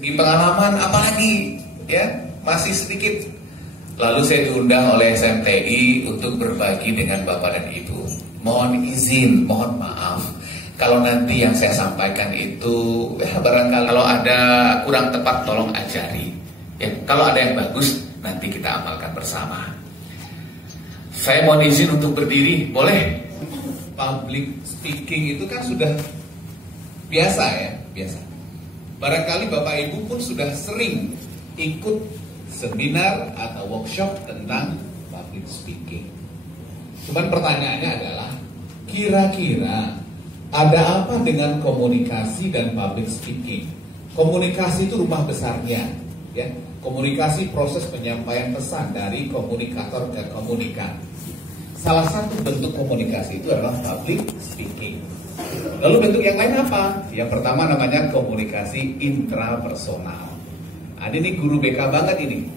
Di pengalaman apalagi ya masih sedikit. Lalu saya diundang oleh SMTI untuk berbagi dengan Bapak dan Ibu. Mohon izin, mohon maaf kalau nanti yang saya sampaikan itu barangkali kalau ada kurang tepat tolong ajari. Ya, kalau ada yang bagus nanti kita amalkan bersama. Saya mohon izin untuk berdiri, boleh? Public speaking itu kan sudah biasa ya, biasa. Barangkali Bapak Ibu pun sudah sering ikut seminar atau workshop tentang public speaking. Cuman pertanyaannya adalah, kira-kira ada apa dengan komunikasi dan public speaking? Komunikasi itu rumah besarnya, ya. Komunikasi proses penyampaian pesan dari komunikator ke komunikan. Salah satu bentuk komunikasi itu adalah public speaking. Lalu bentuk yang lain apa? Yang pertama namanya komunikasi intrapersonal. Ini guru BK banget ini.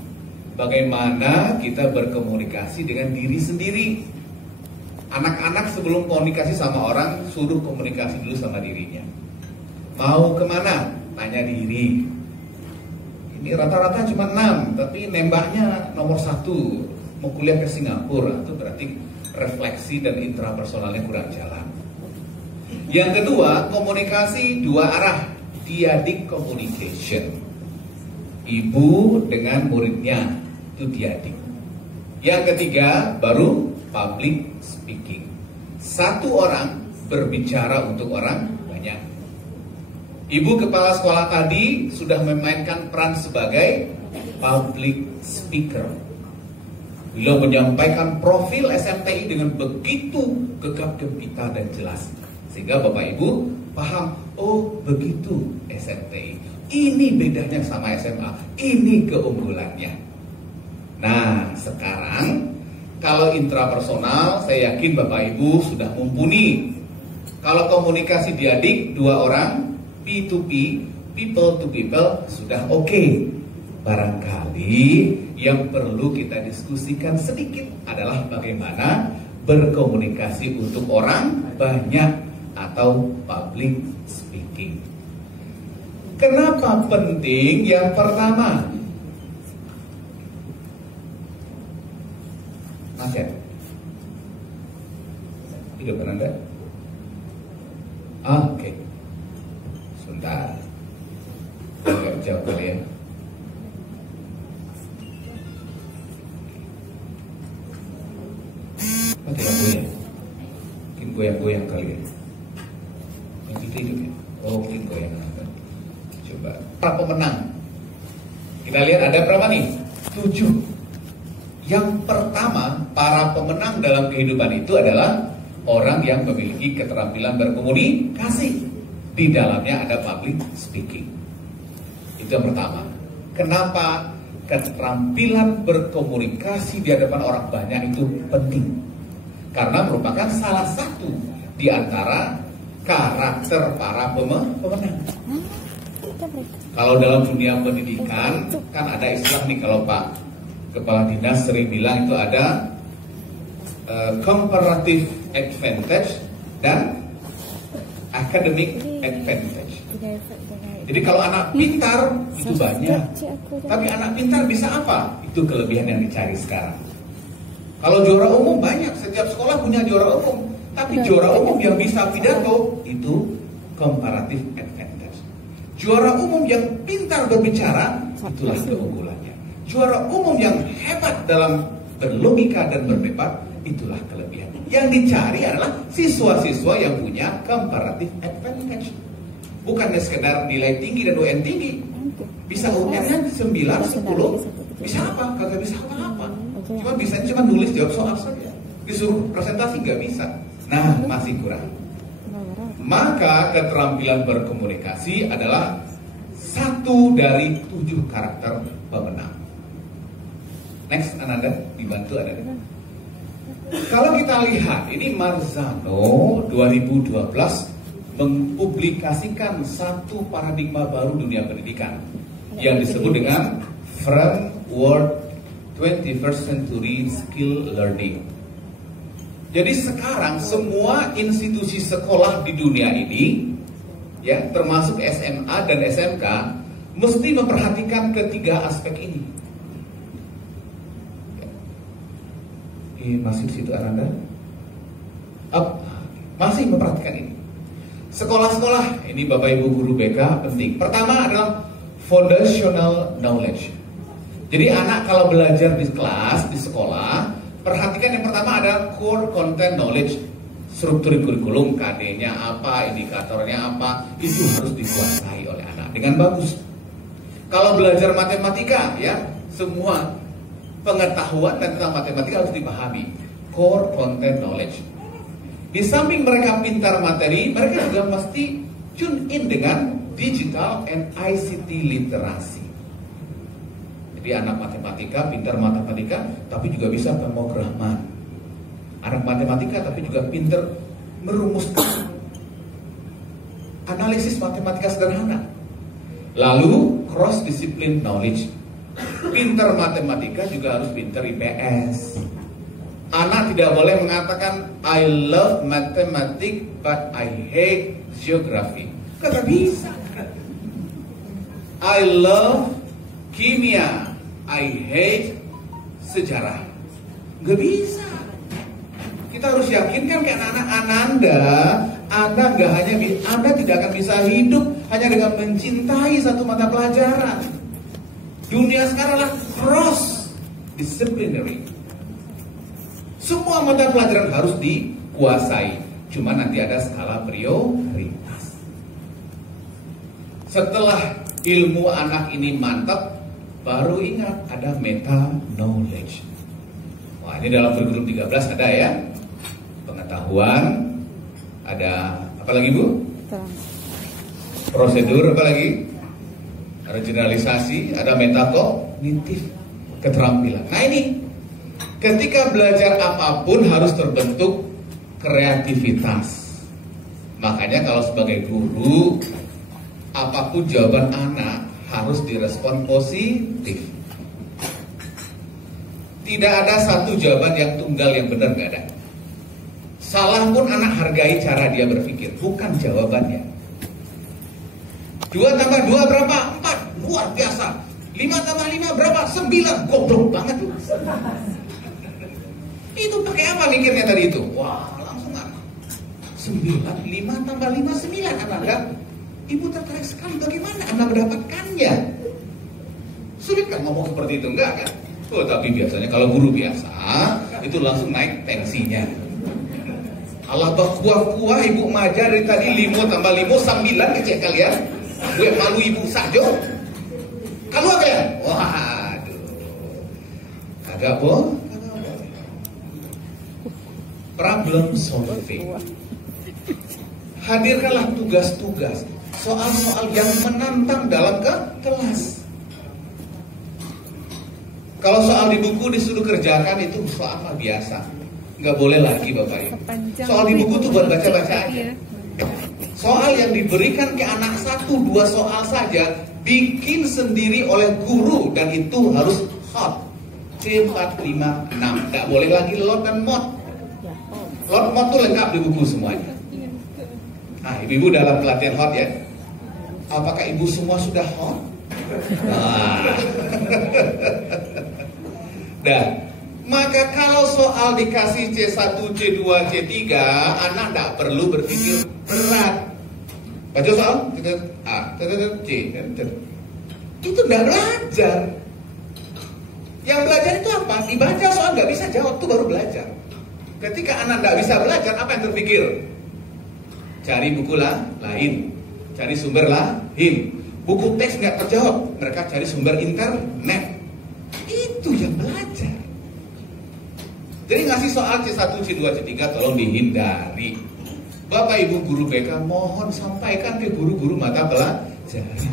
Bagaimana kita berkomunikasi dengan diri sendiri. Anak-anak sebelum komunikasi sama orang, suruh komunikasi dulu sama dirinya. Mau kemana? Tanya diri. Ini rata-rata cuma 6, tapi nembaknya nomor 1. Mau kuliah ke Singapura, itu berarti refleksi dan intrapersonalnya kurang jalan. Yang kedua, komunikasi dua arah, dyadic communication. Ibu dengan muridnya, itu dyadic. Yang ketiga, baru public speaking. Satu orang berbicara untuk orang banyak. Ibu kepala sekolah tadi sudah memainkan peran sebagai public speaker. Beliau menyampaikan profil SMTI dengan begitu gegap gempita dan jelas. Sehingga Bapak Ibu paham, oh begitu SMTI. Ini bedanya sama SMA, ini keunggulannya. Nah sekarang kalau intrapersonal saya yakin Bapak Ibu sudah mumpuni. Kalau komunikasi diadik dua orang, P2P, people to people sudah oke. Barangkali yang perlu kita diskusikan sedikit adalah bagaimana berkomunikasi untuk orang banyak atau public speaking. Kenapa penting? Yang pertama, Mas hidup Anda? Oke. Sebentar. Agak jauh kali ya. Mati lampunya. Mungkin goyang-goyang kali ya. Hidup ya? Oh mungkin goyang. Coba. Para pemenang. Kita lihat ada berapa nih? 7. Yang pertama, para pemenang dalam kehidupan itu adalah orang yang memiliki keterampilan berkomunikasi. Di dalamnya ada public speaking. Itu yang pertama. Kenapa keterampilan berkomunikasi di hadapan orang banyak itu penting? Karena merupakan salah satu di antara karakter para pemenang. Kalau dalam dunia pendidikan kan ada istilah nih, kalau Pak Kepala Dinas sering bilang itu ada comparative advantage dan academic advantage. Jadi kalau anak pintar itu banyak, tapi anak pintar bisa apa? Itu kelebihan yang dicari sekarang. Kalau juara umum banyak, setiap sekolah punya juara umum. Tapi juara umum yang bisa pidato itu comparative advantage. Juara umum yang pintar berbicara itulah keunggulannya. Juara umum yang hebat dalam berlogika dan berdebat itulah kelebihan. Yang dicari adalah siswa-siswa yang punya comparative advantage. Bukannya sekedar nilai tinggi dan UN tinggi. Bisa UN-nya 9, 10, bisa apa? Kagak bisa apa-apa. Cuma nulis jawab soal saja. Disuruh presentasi nggak bisa. Nah, masih kurang. Maka keterampilan berkomunikasi adalah satu dari 7 karakter pemenang. Next, Ananda, dibantu Ananda. Kalau kita lihat, ini Marzano 2012 mempublikasikan satu paradigma baru dunia pendidikan yang disebut dengan Framework 21st Century Skill Learning. Jadi sekarang semua institusi sekolah di dunia ini, ya termasuk SMA dan SMK, mesti memperhatikan ketiga aspek ini. Masih di situ Aranda? Masih memperhatikan ini. Sekolah-sekolah, ini Bapak Ibu guru BK penting. Pertama adalah foundational knowledge. Jadi anak kalau belajar di kelas, di sekolah, perhatikan yang pertama adalah core content knowledge. Struktur kurikulum, KD-nya apa, indikatornya apa, itu harus dikuasai oleh anak dengan bagus. Kalau belajar matematika, ya, semua pengetahuan tentang matematika harus dipahami. Core content knowledge. Di samping mereka pintar materi, mereka juga mesti tune in dengan digital and ICT literasi. Jadi anak matematika, pintar matematika, tapi juga bisa pemrograman. Anak matematika tapi juga pintar merumuskan analisis matematika sederhana. Lalu cross discipline knowledge. Pintar matematika juga harus pintar IPS. Anak tidak boleh mengatakan I love mathematics but I hate geography. Kagak bisa. I love kimia, I hate sejarah. Gak bisa. Kita harus yakinkan ke anak-anak Anda nggak hanya Anda tidak akan bisa hidup hanya dengan mencintai satu mata pelajaran. Dunia sekarang adalah cross disciplinary. Semua mata pelajaran harus dikuasai. Cuma nanti ada skala prioritas. Setelah ilmu anak ini mantap, baru ingat ada meta knowledge. Wah, ini dalam kurikulum 13 ada ya. Pengetahuan, ada apa lagi Bu? Prosedur apa lagi? Ada generalisasi, ada metakognitif, keterampilan. Nah ini, ketika belajar apapun harus terbentuk kreativitas. Makanya kalau sebagai guru, apapun jawaban anak harus direspon positif. Tidak ada satu jawaban yang tunggal yang benar, nggak ada. Salah pun anak hargai cara dia berpikir, bukan jawabannya. 2 tambah 2 berapa? 4, luar biasa. 5 tambah 5 berapa? 9, goblok banget. Itu pakai apa mikirnya tadi itu? Wah, langsung apa? 9, 5 tambah 5, 9. Anak, Ibu tertarik sekali, bagaimana Anda mendapatkannya? Sulit kan ngomong seperti itu, enggak kan? Oh, tapi biasanya kalau guru biasa, itu langsung naik tensinya. Allah kuah-kuah Ibu majar dari tadi 5 tambah 5, 9 kecil kalian. Gue malu Ibu saja. Kalau apa ya? Waduh. Kagak boh. Problem solving. Hadirkanlah tugas-tugas, soal-soal yang menantang dalam kelas. Kalau soal di buku disuruh kerjakan itu soal mah biasa, nggak boleh lagi Bapak Ibu. Soal di buku tuh buat baca-baca aja. Soal yang diberikan ke anak 1-2 soal saja, bikin sendiri oleh guru dan itu harus hot. C456, nggak boleh lagi lot dan mod. Lot mod tuh lengkap di buku semuanya. Nah, ibu-ibu dalam pelatihan hot ya. Apakah ibu semua sudah hot? Nah, maka kalau soal dikasih C1, C2, C3, anak tidak perlu berpikir berat. Baca soal, A, C, itu tidak belajar. Yang belajar itu apa? Dibaca soal nggak bisa jawab, itu baru belajar. Ketika anak tidak bisa belajar, apa yang terpikir? Cari buku lain, cari sumber lain. Buku teks nggak terjawab, mereka cari sumber internet. Itu yang belajar. Jadi ngasih soal C1, C2, C3 tolong dihindari. Bapak Ibu guru BK mohon sampaikan ke guru-guru mata pelajaran.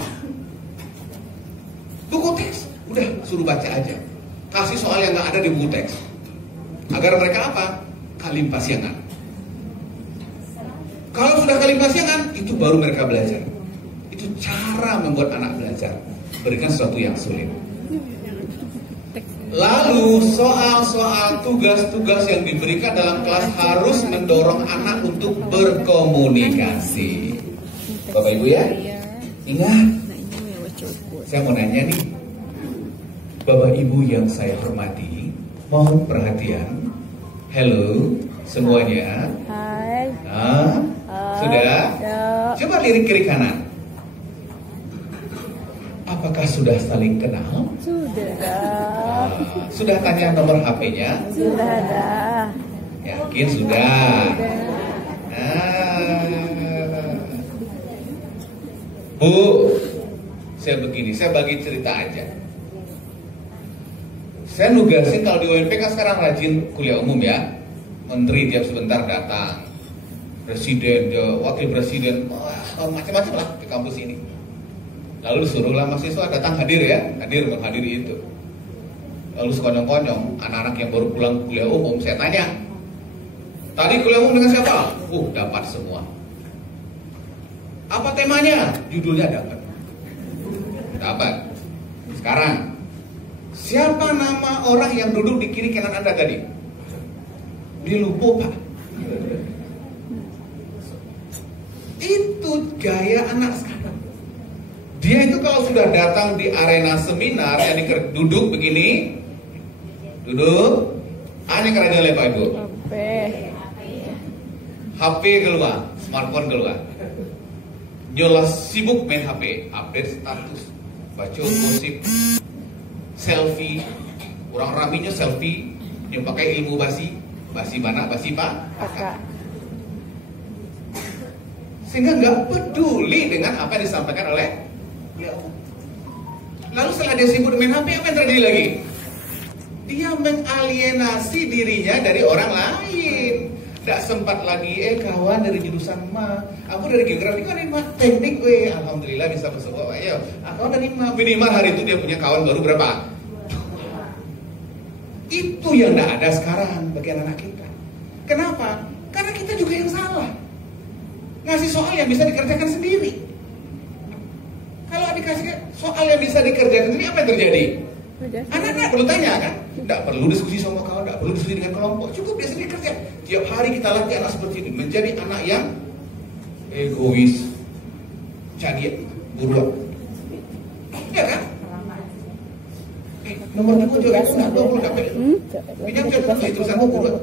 Buku teks, udah suruh baca aja. Kasih soal yang nggak ada di buku teks. Agar mereka apa? Kalimpasiangan. Kalau sudah kalimpasiangan, itu baru mereka belajar. Itu cara membuat anak belajar. Berikan sesuatu yang sulit. Lalu soal-soal tugas-tugas yang diberikan dalam kelas harus mendorong anak untuk berkomunikasi. Bapak Ibu ya, ingat Saya mau nanya nih, Bapak Ibu yang saya hormati, mohon perhatian. Halo semuanya. Hai. Sudah? Ya. Coba lirik kiri kanan. Apakah sudah saling kenal? Sudah. Sudah tanya nomor HP-nya? Sudah ada. Yakin sudah? Bu, saya begini, saya bagi cerita aja. Saya nugasin kalau di UNP kan sekarang rajin kuliah umum ya. Menteri tiap sebentar datang, presiden, wakil presiden, macam-macam lah di kampus ini. Lalu disuruhlah mahasiswa datang hadir ya, hadir menghadiri itu. Lalu sekonyong-konyong, anak-anak yang baru pulang kuliah umum, saya tanya, tadi kuliah umum dengan siapa? Dapat semua. Apa temanya? Judulnya dapat. Dapat. Sekarang, siapa nama orang yang duduk di kiri kanan Anda tadi? Dia lupa, Pak. Itu gaya anak sekarang. Dia itu kalau sudah datang di arena seminar yang duduk begini, duduk, ini kerajaan oleh Pak Ibu. HP keluar, smartphone keluar. Nyolas sibuk main HP, update status, baca gosip, selfie, orang raminya selfie, yang pakai ilmu basi mana, basi pak, kakak. Sehingga nggak peduli dengan apa yang disampaikan oleh. Lalu setelah dia sibuk main HP, apa yang terjadi lagi? Dia mengalienasi dirinya dari orang lain. Tidak sempat lagi, kawan dari jurusan aku dari geografi, kan dari teknik, alhamdulillah bisa masuk Pak. Ya, kawan dari minimal hari itu dia punya kawan baru berapa? Itu yang tidak ada sekarang bagi anak kita. Kenapa? Karena kita juga yang salah. Ngasih soal yang bisa dikerjakan sendiri. Kalau dikasih soal yang bisa dikerjakan sendiri, apa yang terjadi? Anak-anak perlu tanya kan? Tidak perlu diskusi sama kawan, tidak perlu diskusi dengan kelompok. Cukup dia sendiri kerja. Tiap hari kita latih anak seperti ini. Menjadi anak yang egois, jadi buruan. Ya kan? Nomor aku juga itu nggak tahu dapat. Pinjam jatuh itu sama buruan.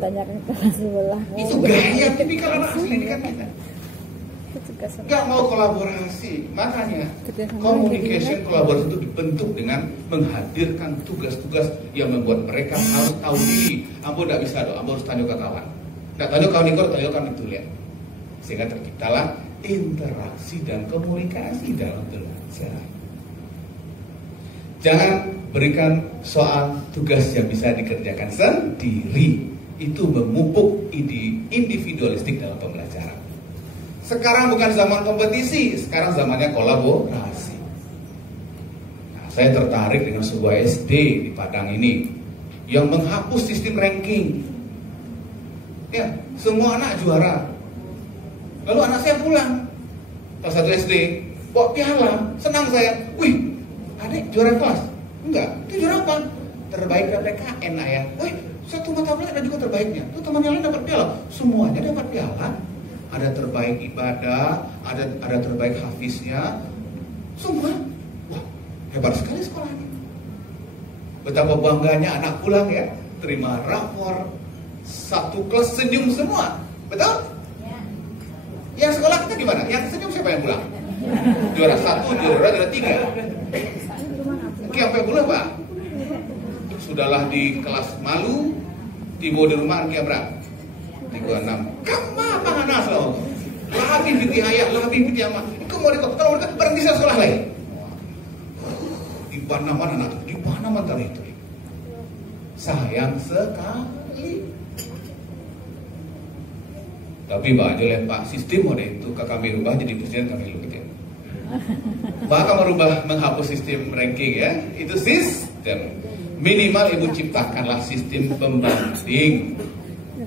Itu gaya tipikal anak asli ini kan kita. Nggak mau kolaborasi, makanya communication kolaborasi itu dibentuk dengan menghadirkan tugas-tugas yang membuat mereka harus tahu diri. Ambo tidak bisa dong, ambo harus tanya ke kawan. Nggak tanya kawan ikut, tanya kawan itu lihat. Sehingga terciptalah interaksi dan komunikasi dalam belajar. Jangan berikan soal tugas yang bisa dikerjakan sendiri. Itu memupuk individualistik dalam pembelajaran. Sekarang bukan zaman kompetisi, sekarang zamannya kolaborasi. Nah, saya tertarik dengan sebuah SD di Padang ini yang menghapus sistem ranking. Ya, semua anak juara. Lalu anak saya pulang kelas 1 SD, bawa piala, senang saya. Wih, adik juara kelas? Enggak, itu juara apa? Terbaik PKN ayah. Wih, satu mata pelajaran ada juga terbaiknya. Tuh teman yang lain dapat piala, semuanya dapat piala. Ada terbaik ibadah, ada terbaik hafiznya, semua. Wah, hebat sekali sekolahnya. Betapa bangganya anak pulang ya, terima rapor, satu kelas senyum semua, betul? Ya. Yang sekolah kita gimana? Yang senyum siapa yang pulang? Juara 1, juara 3. Oke, sampai pulang Pak. Sudahlah di kelas malu, tiba di rumah Ankia berapa? 36. Kamu apa panas loh? Labi binti ayah, labi binti ama. Kamu mau dikot, kalau mereka berhenti sekolah lain. Di mana mana anak, di mana mana itu. Sayang sekali. Tapi Pak Joleh Pak, sistem mode itu kami rubah jadi presiden kami lupakan. Pak kamu merubah menghapus sistem ranking ya, itu sistem. Minimal ibu ciptakanlah sistem pembanding.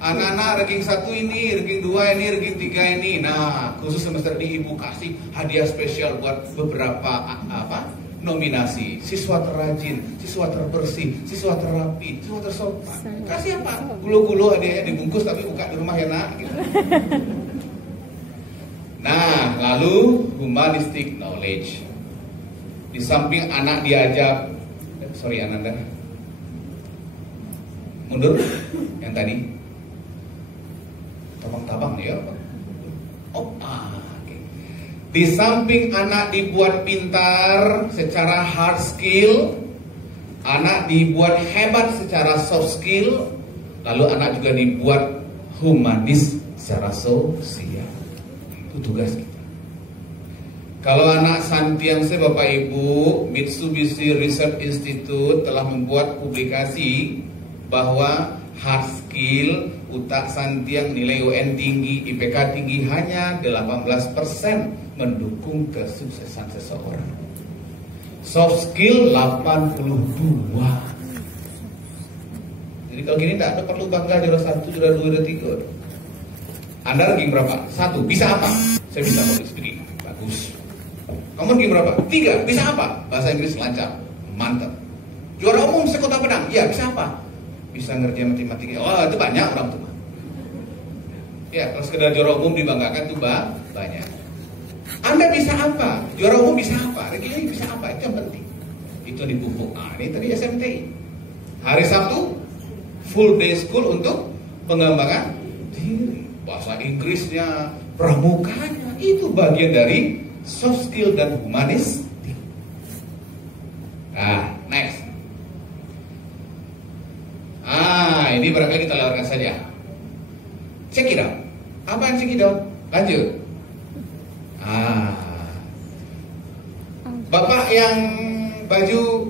Anak-anak ranking 1 ini, ranking 2 ini, ranking 3 ini. Nah, khusus semester ini ibu kasih hadiah spesial buat beberapa nominasi. Siswa terrajin, siswa terbersih, siswa terapi, siswa tersopan. Kasih apa? Gulu-gulu hadiahnya dibungkus tapi buka di rumah ya nak. Gitu. Nah, lalu humanistic knowledge. Di samping anak diajak, sorry Ananda, mundur yang tadi, tabang-tabang ya. Okay. Di samping anak dibuat pintar secara hard skill, anak dibuat hebat secara soft skill, lalu anak juga dibuat humanis secara sosial. Itu tugas kita. Kalau anak Santiangse, Bapak Ibu, Mitsubishi Research Institute telah membuat publikasi bahwa hard skill, utak Santiang, nilai UN tinggi, IPK tinggi hanya 18% mendukung kesuksesan seseorang. Soft skill 82. Jadi kalau gini tidak ada perlu bangga juara 1, juara 2, juara 3. Anda ranking berapa? 1, bisa apa? Saya bisa public speaking, bagus. Kamu ranking berapa? 3, bisa apa? Bahasa Inggris lancar, mantap. Juara umum sekota Padang, ya bisa apa? Bisa ngerjain matematika. Oh itu banyak orang tuh. Ya kalau sekedar juara umum dibanggakan tuh banyak. Anda bisa apa? Juara umum bisa apa? Ranking bisa apa? Itu yang penting. Itu dipupuk. Ini tadi SMTI. Hari Sabtu full day school untuk pengembangan diri. Bahasa Inggrisnya, pramukanya, itu bagian dari soft skill dan humanis. Nah, next. Ini barangkali kita lewatkan saja. Check it out. Apa yang check it out? Lanjut. Bapak yang baju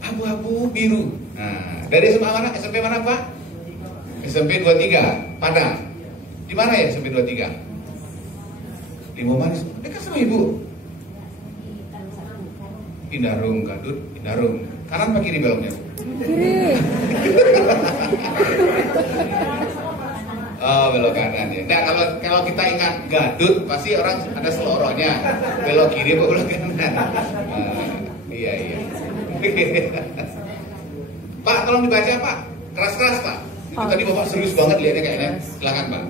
abu-abu biru. Nah, dari SMA mana? SMP mana Pak? SMP 23, Padang. Di mana ya SMP 23? Limau Manis. Dekat sama Ibu. Indarung, Gadut, Indarung. Kanan pak kiri beloknya? Kiri. Oh, belok kanan ya. Nah, kalau kita ingat Gadut, pasti orang ada selorohnya. Belok kiri apa belok kanan? Iya. Pak, tolong dibaca Pak. Keras-keras Pak. Itu tadi Bapak serius banget lihatnya kayaknya. Silakan Pak.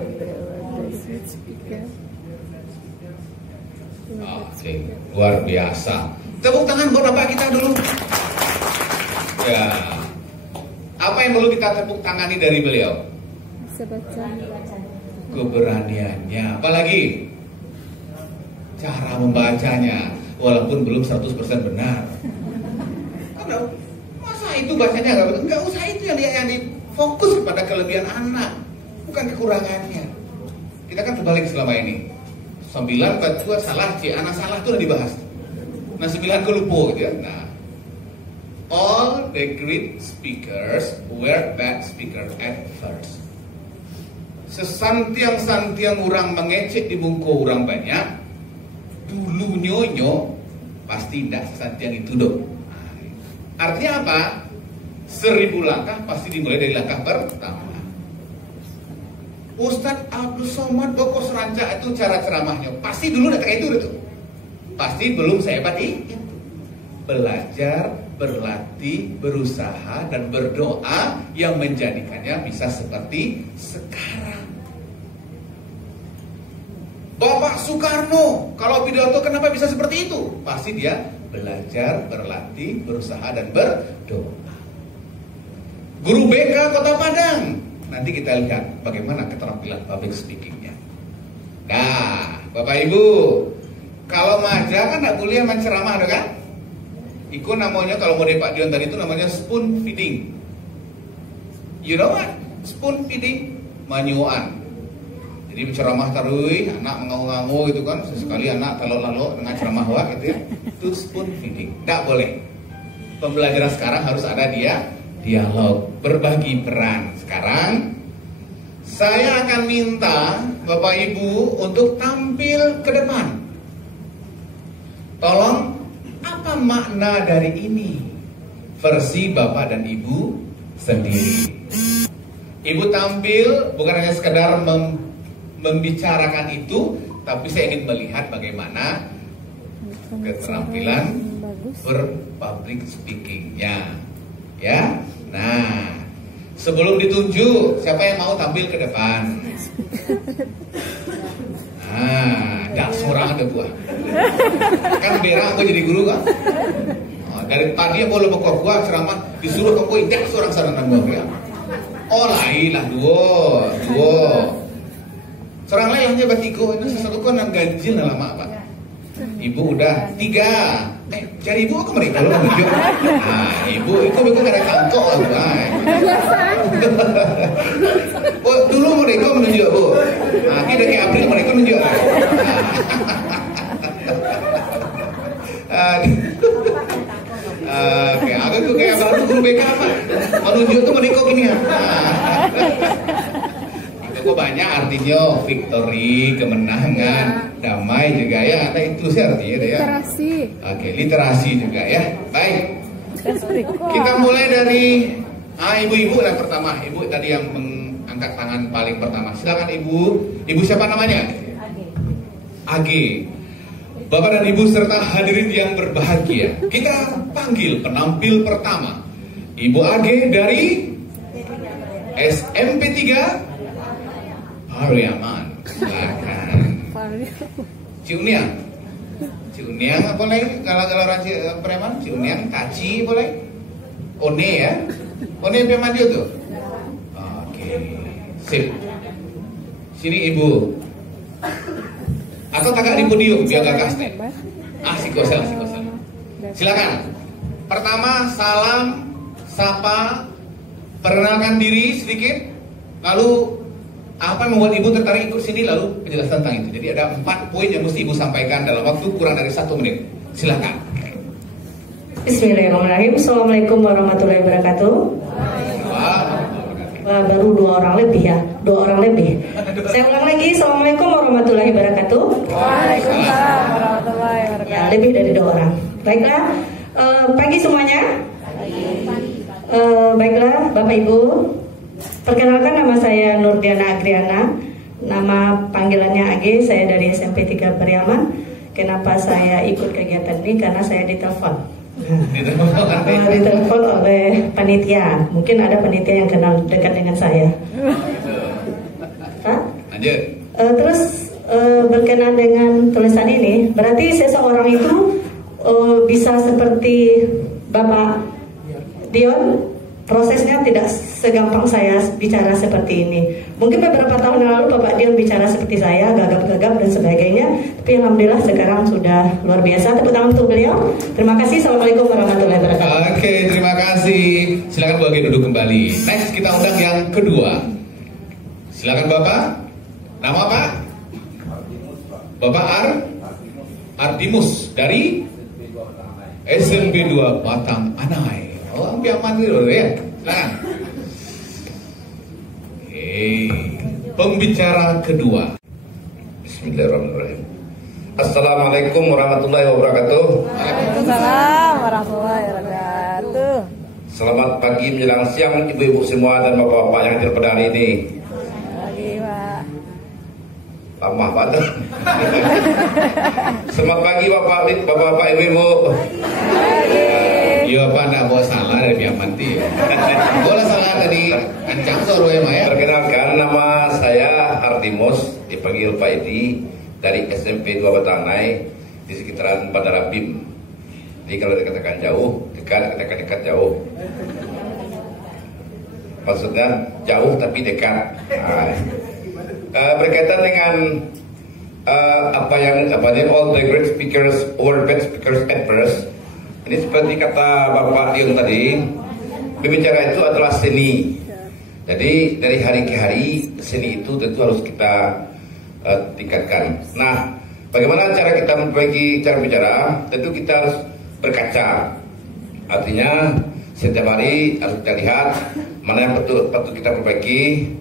Oke, luar biasa. Tepuk tangan buat Bapak kita dulu. Ya. Apa yang perlu kita tepuk tangani dari beliau? Bisa baca. Keberaniannya. Apalagi cara membacanya, walaupun belum 100% benar. Karena masa itu bacanya nggak betul? Nggak usah itu yang difokus kepada kelebihan anak, bukan kekurangannya. Kita kan terbalik selama ini. 9 batu salah, anak salah itu udah dibahas. Nah 9 kelupo gitu ya. Nah, all the great speakers were bad speakers at first. Sesantiang-santiang orang mengecek di muka orang banyak, dulu nyonyo pasti tidak sesantiang itu dong. Artinya apa? 1000 langkah pasti dimulai dari langkah pertama. Ustadz Abdul Somad Boko Seranca itu cara ceramahnya pasti dulu udah kayak itu. Pasti belum sehebat itu. Belajar, berlatih, berusaha dan berdoa yang menjadikannya bisa seperti sekarang. Bapak Soekarno kalau pidato kenapa bisa seperti itu? Pasti dia belajar, berlatih, berusaha dan berdoa. Guru BK Kota Padang, nanti kita lihat bagaimana keterampilan public speakingnya. Nah, Bapak Ibu, kalau maja kan tidak boleh menceramah, kan? Itu namanya kalau mau Pak Dion tadi itu namanya spoon feeding. You know what? Spoon feeding, manyuan. Jadi ceramah tarui, anak mengangu-angu gitu kan, sesekali anak talok-lalok dengan ceramah wak gitu ya. Itu spoon feeding, tidak boleh. Pembelajaran sekarang harus ada dialog, berbagi peran. Sekarang saya akan minta Bapak Ibu untuk tampil ke depan. Tolong, apa makna dari ini? Versi Bapak dan Ibu sendiri. Ibu tampil bukan hanya sekedar membicarakan itu, tapi saya ingin melihat bagaimana keterampilan berpublic speakingnya. Ya, nah, sebelum ditunjuk, siapa yang mau tampil ke depan? Dah seorang ada buah. Kan berak aku jadi guru kan. Dari tadi aku lupa kuah ceramah disuruh kamu indah seorang sarana buah ya. Oh lain lah dua. Seorang lain hanya batigo ini sesuatu kan yang ganjil lama apa. Ibu udah 3. Cari ibu ke mereka lu menunjuk. Ibu itu kada kangkok lah. Oh, dulu mereka menunjuk bu. Kita ke April mereka menunjuk. Oke, aku tuh kayak baru guru BK apa? Menunjuk tuh mereka gini ya. Itu banyak artinya victory, kemenangan, damai juga ya. Nah itu sih artinya ya. Literasi. Oke, literasi juga ya. Baik. Kita mulai dari ibu-ibu yang pertama. Ibu tadi yang mengangkat tangan paling pertama. Silakan ibu. Ibu siapa namanya? Age. Bapak dan Ibu serta hadirin yang berbahagia, kita panggil penampil pertama, Ibu Age dari SMP 3 Pariaman. Silakan. Ciuniang boleh kalau orang Pariaman, Ciuniang, Taci boleh. One ya, One Pariaman dia tuh. Oke, sip. Sini Ibu. Atau tagak di podium biar gak kasih. Sikosel. Silakan. Pertama salam, sapa, perkenalkan diri sedikit. Lalu apa yang membuat ibu tertarik ikut sini, lalu penjelasan tentang itu. Jadi ada 4 poin yang mesti ibu sampaikan dalam waktu kurang dari 1 menit. Silakan. Bismillahirrahmanirrahim. Assalamualaikum warahmatullahi wabarakatuh. Baru 2 orang lebih ya, 2 orang lebih. Saya ulang lagi. Assalamualaikum warahmatullahi wabarakatuh. Waalaikumsalam warahmatullahi wabarakatuh. Ya, lebih dari 2 orang. Baiklah, pagi semuanya. Baiklah, Bapak Ibu. Perkenalkan, nama saya Nurdiana Agriana. Nama panggilannya Age. Saya dari SMP 3 Pariaman. Kenapa saya ikut kegiatan ini? Karena saya ditelepon. Ditelepon oleh panitia. Mungkin ada panitia yang kenal dekat dengan saya. Terus berkenan dengan tulisan ini. Berarti seseorang itu bisa seperti Bapak Dion. Prosesnya tidak segampang saya bicara seperti ini. Mungkin beberapa tahun yang lalu Bapak Dion bicara seperti saya, gagap-gagap dan sebagainya. Tapi alhamdulillah sekarang sudah luar biasa. Tepuk tangan untuk beliau. Terima kasih. Assalamualaikum warahmatullahi wabarakatuh. Oke, terima kasih. Silakan Bu Age duduk kembali. Next kita undang yang kedua. Silakan Bapak. Nama Pak? Bapak Ardimus dari SMP 2 Batang Anai. Oh, ambil aman dulu ya. Silakan. Oke. Pembicara kedua. Bismillahirrahmanirrahim. Assalamualaikum warahmatullahi wabarakatuh. Waalaikumsalam warahmatullahi wabarakatuh. Selamat pagi menjelang siang ibu-ibu semua dan bapak-bapak yang hadir pada hari ini. Pagi, Pak. Lama banget. Selamat pagi bapak-bapak, ibu-ibu. Iya Pak, nggak bawa salah dari pihak manti. Boleh salah tadi ancang suruh ya Maya. Perkenalkan, nama saya Ardimus, dipanggil Pak Edi, dari SMP 2 Batangai di sekitaran Bandara BIM. Jadi kalau dikatakan jauh, dekat jauh. Maksudnya jauh tapi dekat. Berkaitan dengan all the great speakers or best speakers ever. Ini seperti kata Bapak Dion tadi, berbicara itu adalah seni. Jadi dari hari ke hari seni itu tentu harus kita tingkatkan. Nah, bagaimana cara kita memperbaiki cara bicara? Tentu kita harus berkaca. Artinya setiap hari harus kita lihat mana yang patut kita perbaiki,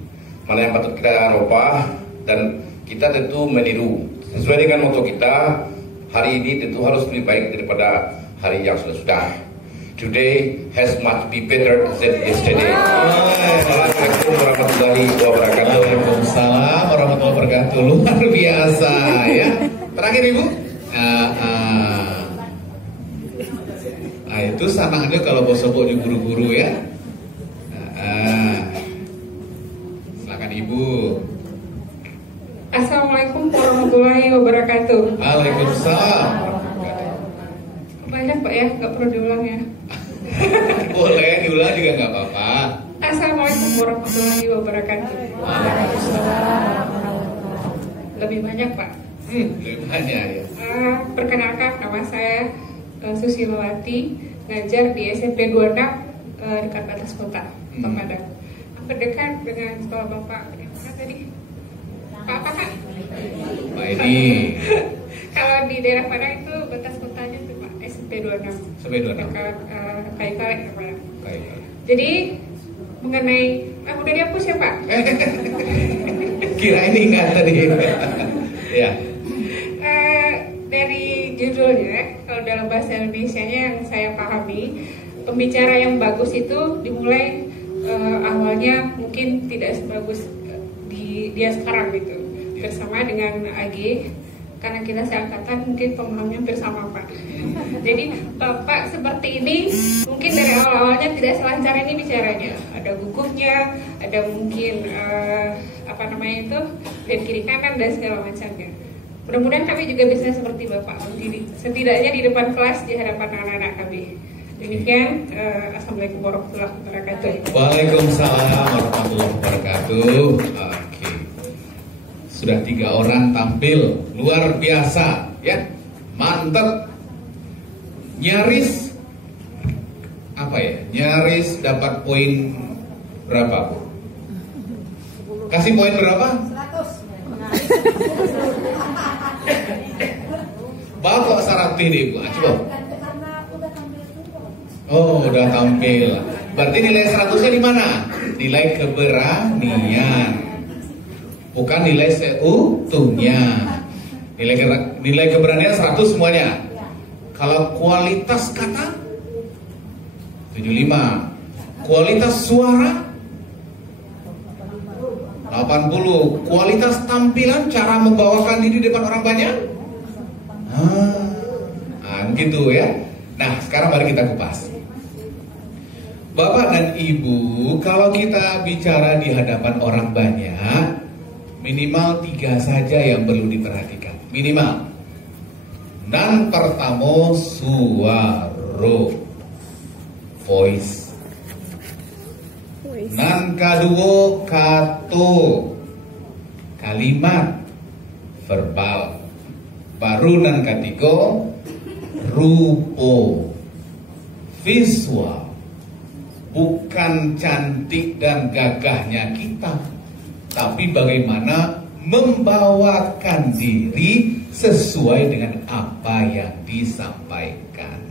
mana yang patut kita rubah, dan kita tentu meniru sesuai dengan motto kita. Hari ini tentu harus lebih baik daripada hari yang sudah. Today has much be better than yesterday. Assalamualaikum warahmatullahi wabarakatuh. Waalaikumsalam warahmatullahi wabarakatuh. Luar biasa ya. Terakhir Ibu. Nah itu sananya kalau bos-bos di guru-guru ya. Silakan Ibu. Assalamualaikum warahmatullahi wabarakatuh. Waalaikumsalam. Banyak Pak ya, nggak perlu diulang ya. Boleh diulang juga nggak apa-apa. Assalamualaikum warahmatullahi wabarakatuh. Lebih banyak Pak. Lebih banyak ya. Perkenalkan, nama saya Susilowati, ngajar di SMP 26 dekat batas kota Padang. Aku dekat dengan sekolah Bapak yang mana tadi? Pak apa Kak? Pak ini Kalau di daerah Padang itu batas kotanya tuh Pak, SMP 26. sampai 26. Dekat Kayu Kalek Pak. Baik. Jadi mengenai udah dihapus ya Pak? Kira ini ingat tadi. Ya. Dari judulnya, kalau dalam bahasa Indonesianya yang saya pahami, pembicara yang bagus itu dimulai awalnya mungkin tidak sebagus dia sekarang gitu. Bersama dengan AG, karena kita seangkatan mungkin pemahamnya hampir sama Pak. Jadi Bapak seperti ini mungkin dari awal-awalnya tidak selancar ini bicaranya. Ada gugupnya, ada mungkin dan kiri kanan dan segala macamnya. Mudah-mudahan kami juga bisa seperti Bapak, setidaknya di depan kelas di hadapan anak-anak kami. Demikian, Assalamualaikum warahmatullahi wabarakatuh. Waalaikumsalam warahmatullahi wabarakatuh. Oke. Sudah 3 orang tampil luar biasa, ya, mantap. Nyaris Nyaris dapat poin berapa, Bu? Kasih poin berapa? 100. Bapak Sarati nih, Bu. Coba. Oh, udah tampil. Berarti nilai 100-nya di mana? Nilai keberanian. Bukan nilai seutuhnya. Nilai keberanian 100 semuanya. Kalau kualitas kata 75. Kualitas suara 80. Kualitas tampilan, cara membawakan diri di depan orang banyak? Gitu ya. Nah, sekarang mari kita kupas. Bapak dan Ibu, kalau kita bicara di hadapan orang banyak, minimal 3 saja yang perlu diperhatikan. Minimal. Nan pertama suara, voice. Nan kedua kata, kalimat, verbal. Baru nan ketiga rupa, visual. Bukan cantik dan gagahnya kita, tapi bagaimana membawakan diri sesuai dengan apa yang disampaikan.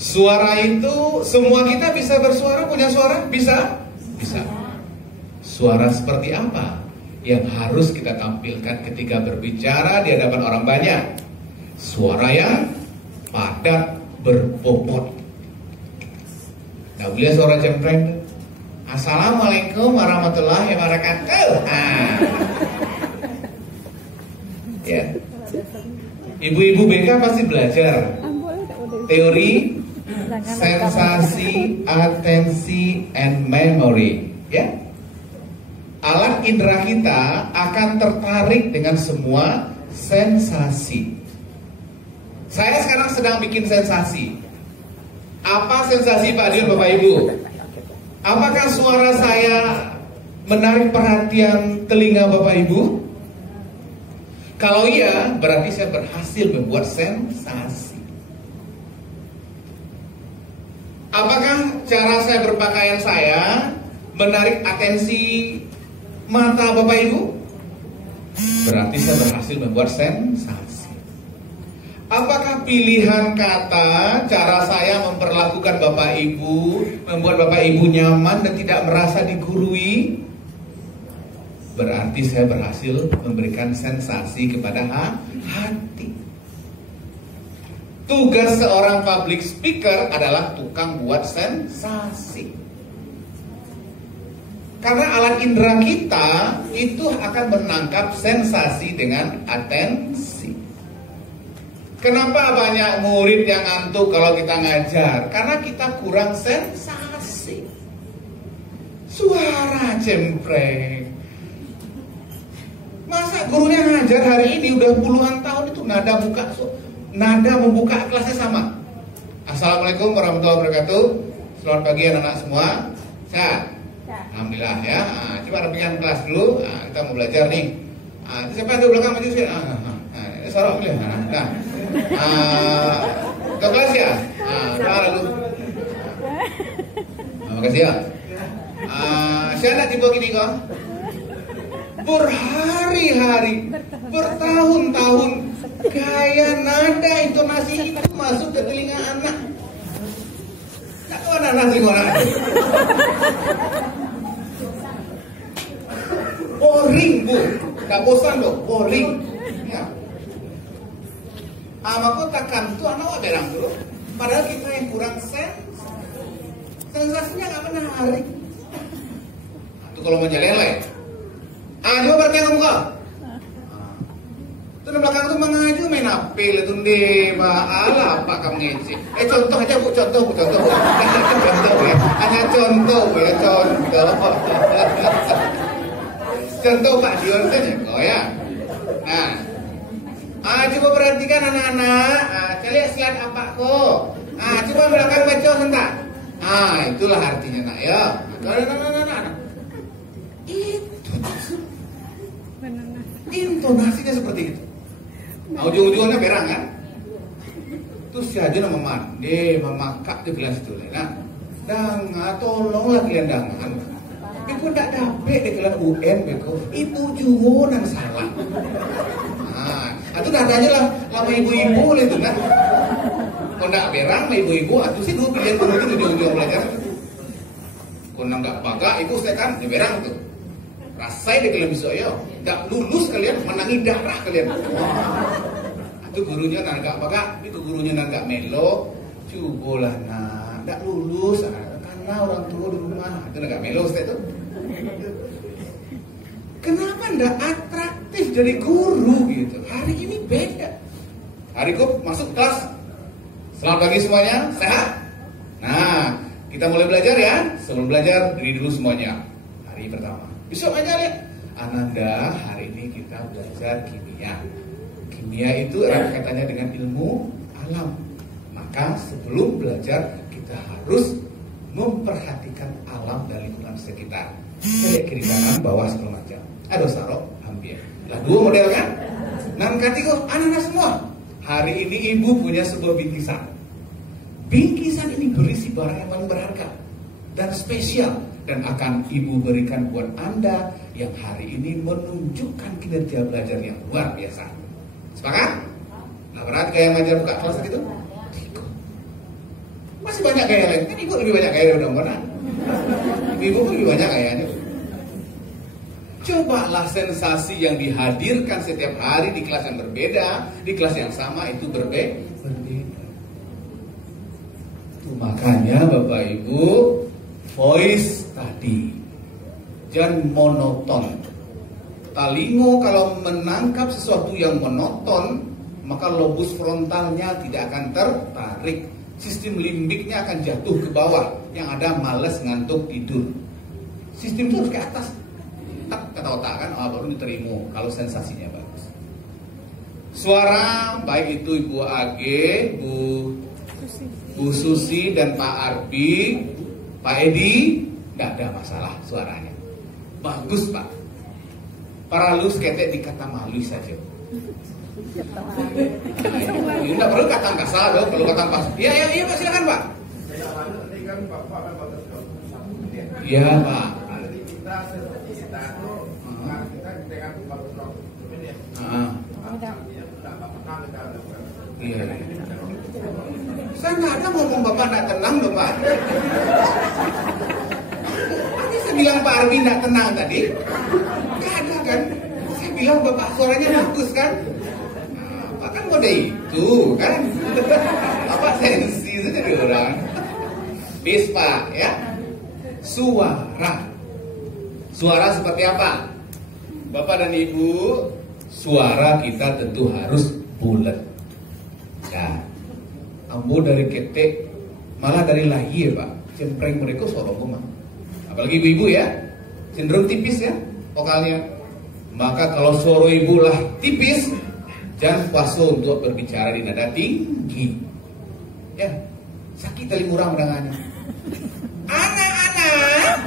Suara itu semua kita bisa bersuara, punya suara? Bisa? Bisa. Suara seperti apa yang harus kita tampilkan ketika berbicara di hadapan orang banyak? Suara yang padat, berbobot. Nggak boleh suara cempreng. Assalamualaikum warahmatullahi wabarakatuh. Ya. Ibu-ibu BK pasti belajar teori sensasi, atensi, and memory. Ya. Alat indera kita akan tertarik dengan semua sensasi. Saya sekarang sedang bikin sensasi. Apa sensasi Pak Dion, Bapak Ibu? Apakah suara saya menarik perhatian telinga Bapak Ibu? Kalau iya, berarti saya berhasil membuat sensasi. Apakah cara saya berpakaian saya menarik atensi mata Bapak Ibu? Berarti saya berhasil membuat sensasi. Apakah pilihan kata, cara saya memperlakukan Bapak Ibu, membuat Bapak Ibu nyaman dan tidak merasa digurui? Berarti saya berhasil memberikan sensasi kepada hati. Tugas seorang public speaker adalah tukang buat sensasi. Karena alat indera kita itu akan menangkap sensasi dengan atensi. Kenapa banyak murid yang ngantuk kalau kita ngajar? Karena kita kurang sensasi. Suara cempreng, Masa gurunya ngajar hari ini udah puluhan tahun itu nada membuka kelasnya sama. Assalamualaikum warahmatullahi wabarakatuh. Selamat pagi anak-anak semua. Sehat? Alhamdulillah ya. Coba rapikan kelas dulu. Kita mau belajar nih. Siapa yang di belakang maju sih? Sorok boleh. Nah, ke kelas ya. Lalu. Makasih ya. Saya nak tiba gini kok. Berhari-hari, bertahun-tahun, gaya nada intonasi itu masuk ke telinga anak. Tak tahu anak telinga anak. Boring bu, tak bosan loh, boring. Ya. Maka takkan itu anak berang dulu. Padahal kita yang kurang sensasinya nggak menarik. Itu kalau menjeleleh. Coba berarti kamu kau. Itu di belakang itu mengaju main apel itu deh, ala apa kamu ngecek? Contoh aja bu, contoh. Contoh ya, hanya contoh ya, contoh. Contoh Pak Dion saja kau ya. Nah, coba perhatikan anak-anak. Lihat slide apa kok? Coba belakang baca sebentar. Itulah artinya nak ya. Nah. Intonasinya seperti itu. Ujung-ujungnya berang kan? Terus saja nama mandi, memakak di kelas itu. Nah, tolonglah kalian dangan. Ibu tak dapet di kelas UN beko. Ibu juga nang salah. Itu nadanya lah lama ibu-ibu itu kan. Kalau tak berang, ibu-ibu, itu sih dulu pilihan guru itu ujung-ujung belajar. Kalau nggak baga, ibu saya kan di berang tuh. Rasai deh kalian bisa ya, nggak lulus kalian menangi darah kalian. Itu gurunya nggak baga, itu gurunya nggak melo, cubolah nggak lulus karena orang tua di rumah itu nggak melo itu. Kenapa nggak atraktif jadi guru gitu? Hari ini beda. Hari kok masuk kelas. Selamat pagi semuanya, sehat? Nah, kita mulai belajar ya. Sebelum belajar, diri dulu semuanya. Hari pertama. Besok aja lihat. Ananda, hari ini kita belajar kimia. Kimia itu erat kaitannya dengan ilmu alam. Maka sebelum belajar, kita harus memperhatikan alam dan lingkungan sekitar. Lihat kiri kanan, bawah segala macam. Ada sarok, hampir. Lah dua model kan? Nan katiko, anak-anak semua. Hari ini ibu punya sebuah bingkisan. Bingkisan ini berisi barang yang paling berharga dan spesial. Dan akan ibu berikan buat Anda yang hari ini menunjukkan kinerja belajar yang luar biasa. Sepakat? Nah, berarti kayak ngajar buka kelas itu? Masih banyak gaya lain. Kan ibu lebih banyak gaya udah mana? Ibu lebih banyak gayanya. Cobalah sensasi yang dihadirkan setiap hari di kelas yang berbeda, di kelas yang sama itu berbeda. Itu makanya Bapak Ibu, voice tadi jangan monoton. Talingo kalau menangkap sesuatu yang monoton, maka lobus frontalnya tidak akan tertarik. Sistem limbiknya akan jatuh ke bawah, yang ada malas ngantuk tidur. Sistem itu harus ke atas. Tak kata otak kan, baru diterima kalau sensasinya bagus. Suara baik itu Ibu Age, Bu Susi dan Pak Arbi, Pak Edi, tidak ada masalah suaranya. Bagus Pak. Para lu ketek dikata malu saja. Tidak perlu kata kasar dong, perlu kata pas. Iya Pak, silakan Pak. Iya Pak. Iya. Saya nggak ada ngomong Bapak nggak tenang loh Pak. Tadi saya bilang Pak Arbi nggak tenang tadi. Nggak ada kan? Saya bilang Bapak suaranya bagus kan? Pak kan mode itu kan? Bapak sensi saja di orang. Bis Pak ya. Suara seperti apa? Bapak dan Ibu, suara kita tentu harus bulat. Ya. Ambo dari ketek, malah dari lahir Pak. Cempreng mereka suara rumah. Apalagi ibu-ibu ya, cenderung tipis ya vokalnya. Maka kalau suara ibu lah tipis, jangan kuasa untuk berbicara di nada tinggi. Ya, sakit telinga orang mendengarnya. Anak-anak,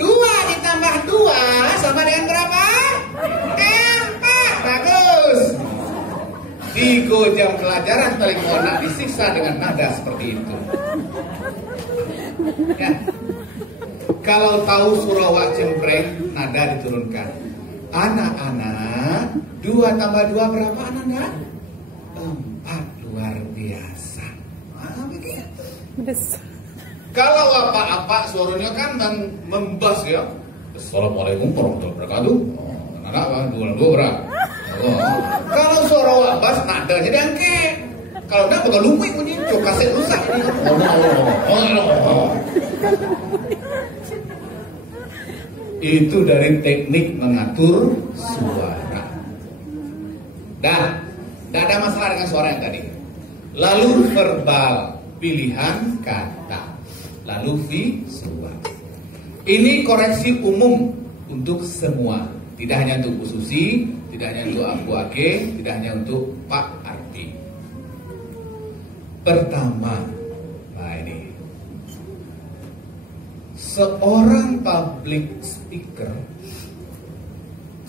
2 ditambah 2 sama dengan berapa? 4. Bagus. 3 jam pelajaran telinga anak disiksa dengan nada seperti itu. Ya. Kalau tahu Surawak cempreng, nada diturunkan. Anak-anak, 2 tambah 2 berapa anak-anak? 4, luar biasa. Begitu. Kalau apa-apa suaranya kan membas ya. Assalamualaikum warahmatullahi wabarakatuh. Anak apa? 2 berapa? Kalau Surawak bas nada jadi angke. Kalau enggak bakal lumpuh bunyi, coba kasih rusak ini. Itu dari teknik mengatur suara. Dah, tidak ada masalah dengan suara yang tadi. Lalu verbal, pilihan kata. Lalu visual. Ini koreksi umum untuk semua. Tidak hanya untuk Bu Susi, tidak hanya untuk Abu Age, tidak hanya untuk Pak Arti. Pertama, nah ini. Seorang public speaker,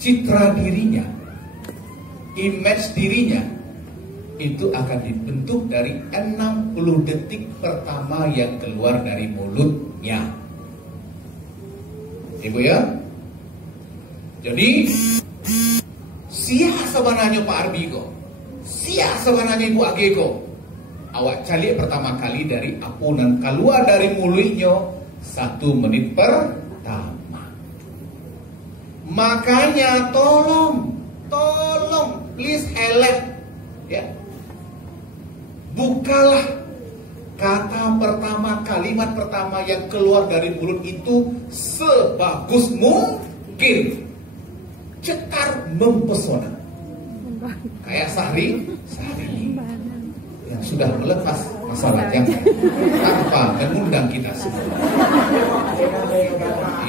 citra dirinya, image dirinya, itu akan dibentuk dari 60 detik pertama yang keluar dari mulutnya. Ibu ya? Jadi, siapa sebenarnya Pak Arbiko? Siapa sebenarnya Ibu Ageko? Awak cari pertama kali dari apunan keluar dari mulutnya 1 menit pertama. Makanya tolong, please help ya. Bukalah kata pertama, kalimat pertama yang keluar dari mulut itu sebagus mungkin. Cetar mempesona. Kayak Sahri yang sudah melepas masa lajang tanpa mengundang kita semua.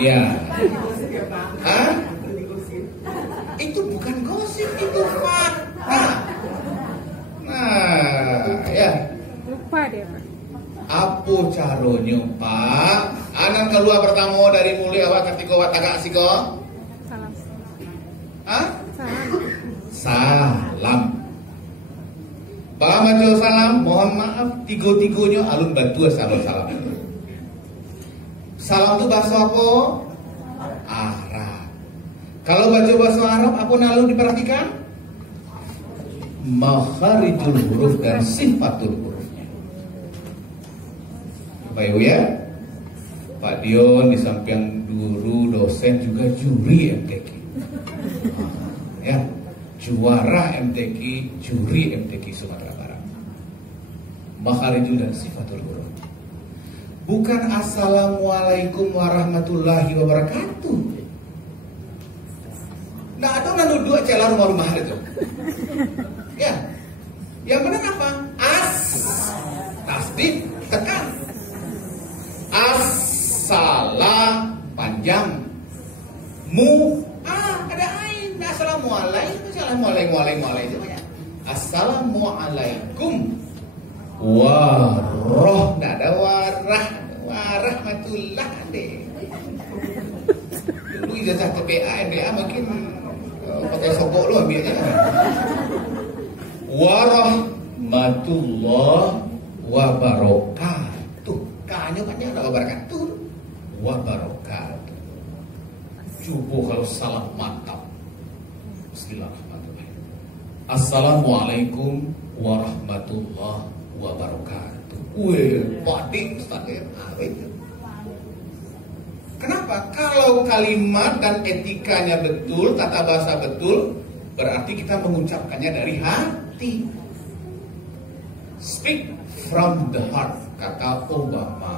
Iya. Hah? Itu bukan gosip, itu fakta. Nah, ya. Lupa dia, Pak. Apa caranya, Pak? Anak keluar pertama dari mulut awak ketika awak tagak siko? Salam. Hah? Salam. Salam. Pak baca salam, mohon maaf, 3-3-nya alun bantu salam. Salam itu bahasa apa? Arab. Kalau baca bahasa Arab, apa nalu diperhatikan? Makharijul huruf dan sifatul hurufnya. Baik ya, Pak Dion di samping guru, dosen juga juri MTQ. Ya, juara MTQ, juri MTQ Sumatera Barat. Makharijul dan sifatul huruf. Bukan assalamualaikum warahmatullahi wabarakatuh. Nah, ada nanti dua celah rumah-rumah itu. Ya, yang benar apa? Tasdid tekan. Salah panjang. Ada ain. Assalamualaikum. Assalamualaikum. Tidak ada warahmatullah deh. Dulu ijazah TPA, MBA mungkin pakai sogok lo ambilnya. Warahmatullah wabarakatuh. Kanya banyak ada wabarakatuh. Wabarakatuh. Coba kalau salam mantap. Bismillahirrahmanirrahim. Assalamualaikum warahmatullahi wabarakatuh. Wih, padik Ustaz. Kenapa? Kalau kalimat dan etikanya betul, tata bahasa betul, berarti kita mengucapkannya dari hati. Speak from the heart, kata Obama.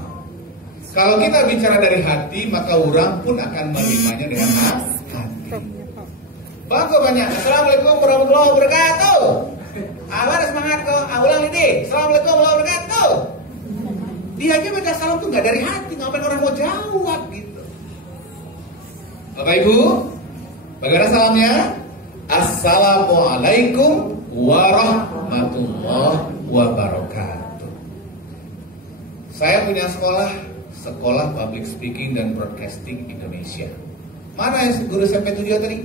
Kalau kita bicara dari hati, maka orang pun akan menerimanya dengan hati. Bagus banyak. Assalamualaikum warahmatullahi wabarakatuh. Awal semangat kok. Ulang ini. Assalamualaikum warahmatullahi wabarakatuh. Dia aja baca salam tuh nggak dari hati, ngapain orang mau jawab gitu. Bapak Ibu, Bagaimana salamnya? Assalamualaikum warahmatullahi wabarakatuh. Saya punya sekolah public speaking dan broadcasting Indonesia. Mana yang guru SMP 7 tadi?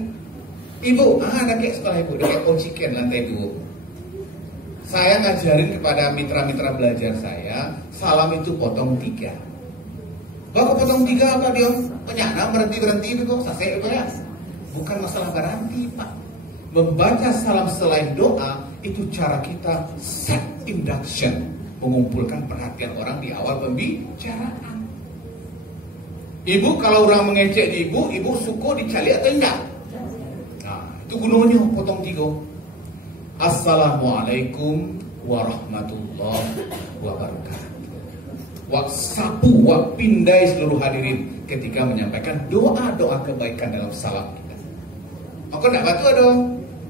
Ibu, ada kayak sekolah ibu, ada kayak Ociken lantai 2. Saya ngajarin kepada mitra-mitra belajar saya, salam itu potong 3. Bapak potong 3 apa dia? Penyana berhenti itu kok, saya itu ya. Bukan masalah berhenti, Pak. Membaca salam selain doa itu cara kita set induction, mengumpulkan perhatian orang di awal pembicaraan. Ibu kalau orang mengecek di ibu suko dicali atau enggak? Nah, itu gunanya potong 3. Assalamualaikum warahmatullahi wabarakatuh. Wak sapu, wak pindai seluruh hadirin ketika menyampaikan doa-doa kebaikan dalam salam kita. Maka enggak batu dong.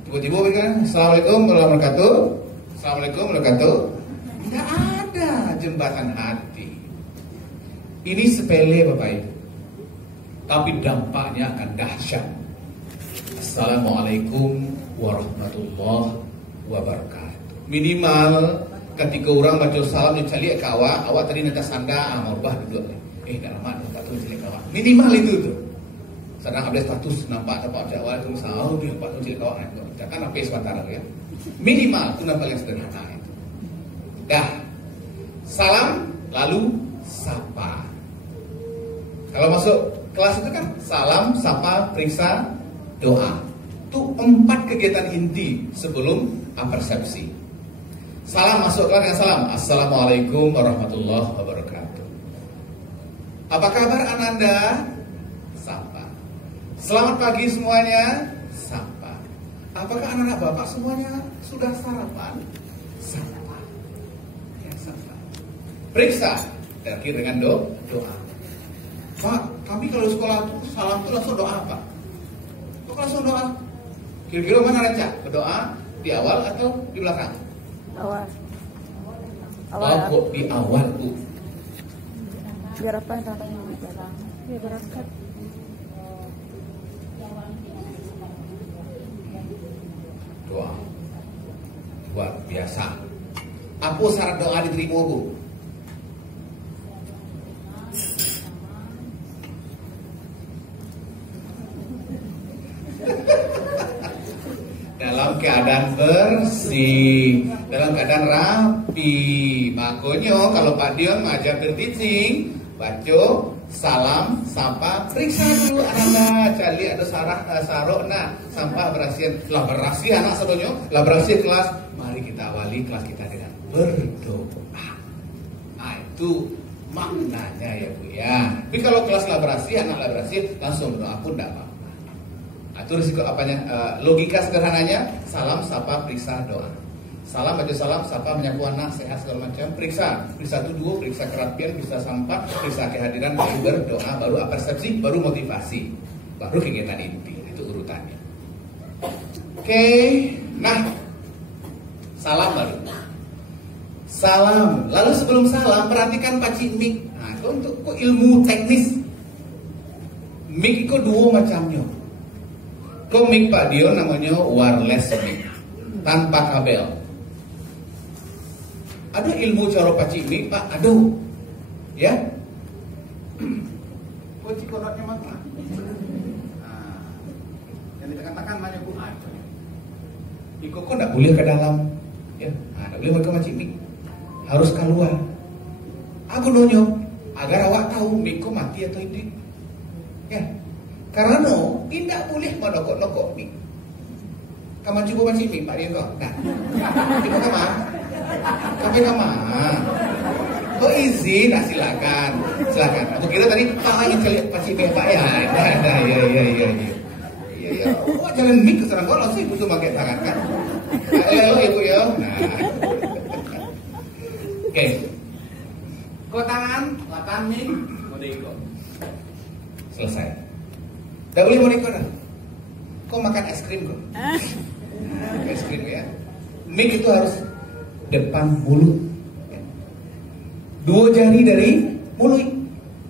Tiba-tiba berikan Assalamualaikum warahmatullahi wabarakatuh. Assalamualaikum warahmatullahi wabarakatuh. Tidak ada jembatan hati. Ini sepele Bapak Ibu, tapi dampaknya akan dahsyat. Assalamualaikum warahmatullahi wabarakatuh. Minimal ketika orang baca salam dia cari ke awak tadi nanti sanda amarbah duduk. Dah lama tak tahu cari kawan. Minimal itu tuh. Sedang ada status nampak apa Jawa itu salah dia pak cari kawan itu. Jangan apa sebentar ya. Minimal itu nampak yang sederhana itu. Dah. Salam lalu sapa. Kalau masuk kelas itu kan salam, sapa, periksa, doa. Itu 4 kegiatan inti sebelum apersepsi. Salam masuk kelas dengan salam. Assalamualaikum warahmatullahi wabarakatuh. Apa kabar Ananda? Sapa. Selamat pagi semuanya. Sapa. Apakah anak-anak bapak semuanya sudah sarapan? Sapa. Ya, sapa. Periksa. Terakhir dengan doa. Pak, kami kalau sekolah itu salam itu langsung doa apa? Kok langsung doa? Kira-kira mana Renca? Berdoa di awal atau di belakang? Awal. Kok di awal tuh? Biar apa yang tantang bicara? Biar berangkat. Doa luar biasa. Apa syarat doa diterima Bu? Dalam keadaan bersih, dalam keadaan rapi. Makanya kalau Pak Dion ngajar teaching, baca salam, sapa, periksa dulu anak-anak, cari ada sarok, nah, sampah berhasil, lah berhasil anak sebelumnya, lah berhasil kelas. Mari kita awali kelas kita dengan berdoa. Nah itu maknanya ya Bu ya. Tapi kalau kelas lah berhasil, anak lah berhasil, langsung berdoa pun tidak apa-apa. Nah, itu risiko apanya? Logika sederhananya, salam, sapa, periksa, doa. Salam, baca salam, sapa, menyapu anak, sehat segala macam. Periksa itu 2, periksa kerapian, periksa sampah, periksa kehadiran, baru berdoa, baru apersepsi, baru motivasi, baru kegiatan inti. Itu urutannya. Oke, nah salam baru. Salam. Lalu sebelum salam perhatikan pacik mic. Nah, itu untuk ilmu teknis. Mic itu 2 macamnya. Mic Pak Dion namanya wireless mic, tanpa kabel. Ada ilmu cara pacik mic Pak? Aduh, ya. Kunci kodoknya mana? Yang ditekan-tekan mana Bu? Iko kok tidak boleh ke dalam, ya. Tidak boleh mereka pacik mic, harus keluar. Aku nonyo agar awak tahu mic mati atau tidak, ya. Karena tidak boleh menokok-nokok mic. Kamu coba macam mic Pak Dion kok? Nah, itu kamu? Sampai kamu? Kok izin? Nah, silakan. Aku kira tadi Pak ingin lihat macam mic Pak ya. Iya. Oh, jalan mic ke sana kok langsung butuh pakai tangan kan? Halo Ibu ya. Nah. Oke. Kok tangan, lakukan mic, mode ikut. Selesai. Tidak boleh mau dah. Kok makan es krim kok? Es krim ya. Mic itu harus depan mulut. 2 jari dari mulut.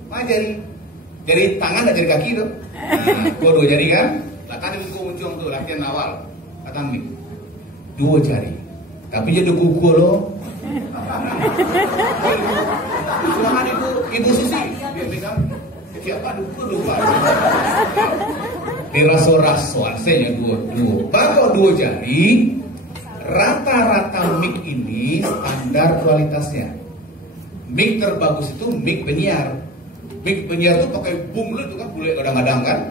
Mana jari? Jari tangan dan jari kaki itu. Nah, 2 jari kan? Letakkan latihan awal kata mik 2 jari tapi jadi kuku loh. Silakan ibu Susi dia bilang siapa duku lupa diraso-rasoan saya dua bakal 2 jari. Rata-rata mic ini standar kualitasnya. Mic terbagus itu mic penyiar. Mic penyiar itu pakai boom itu kan boleh kadang-kadang kan.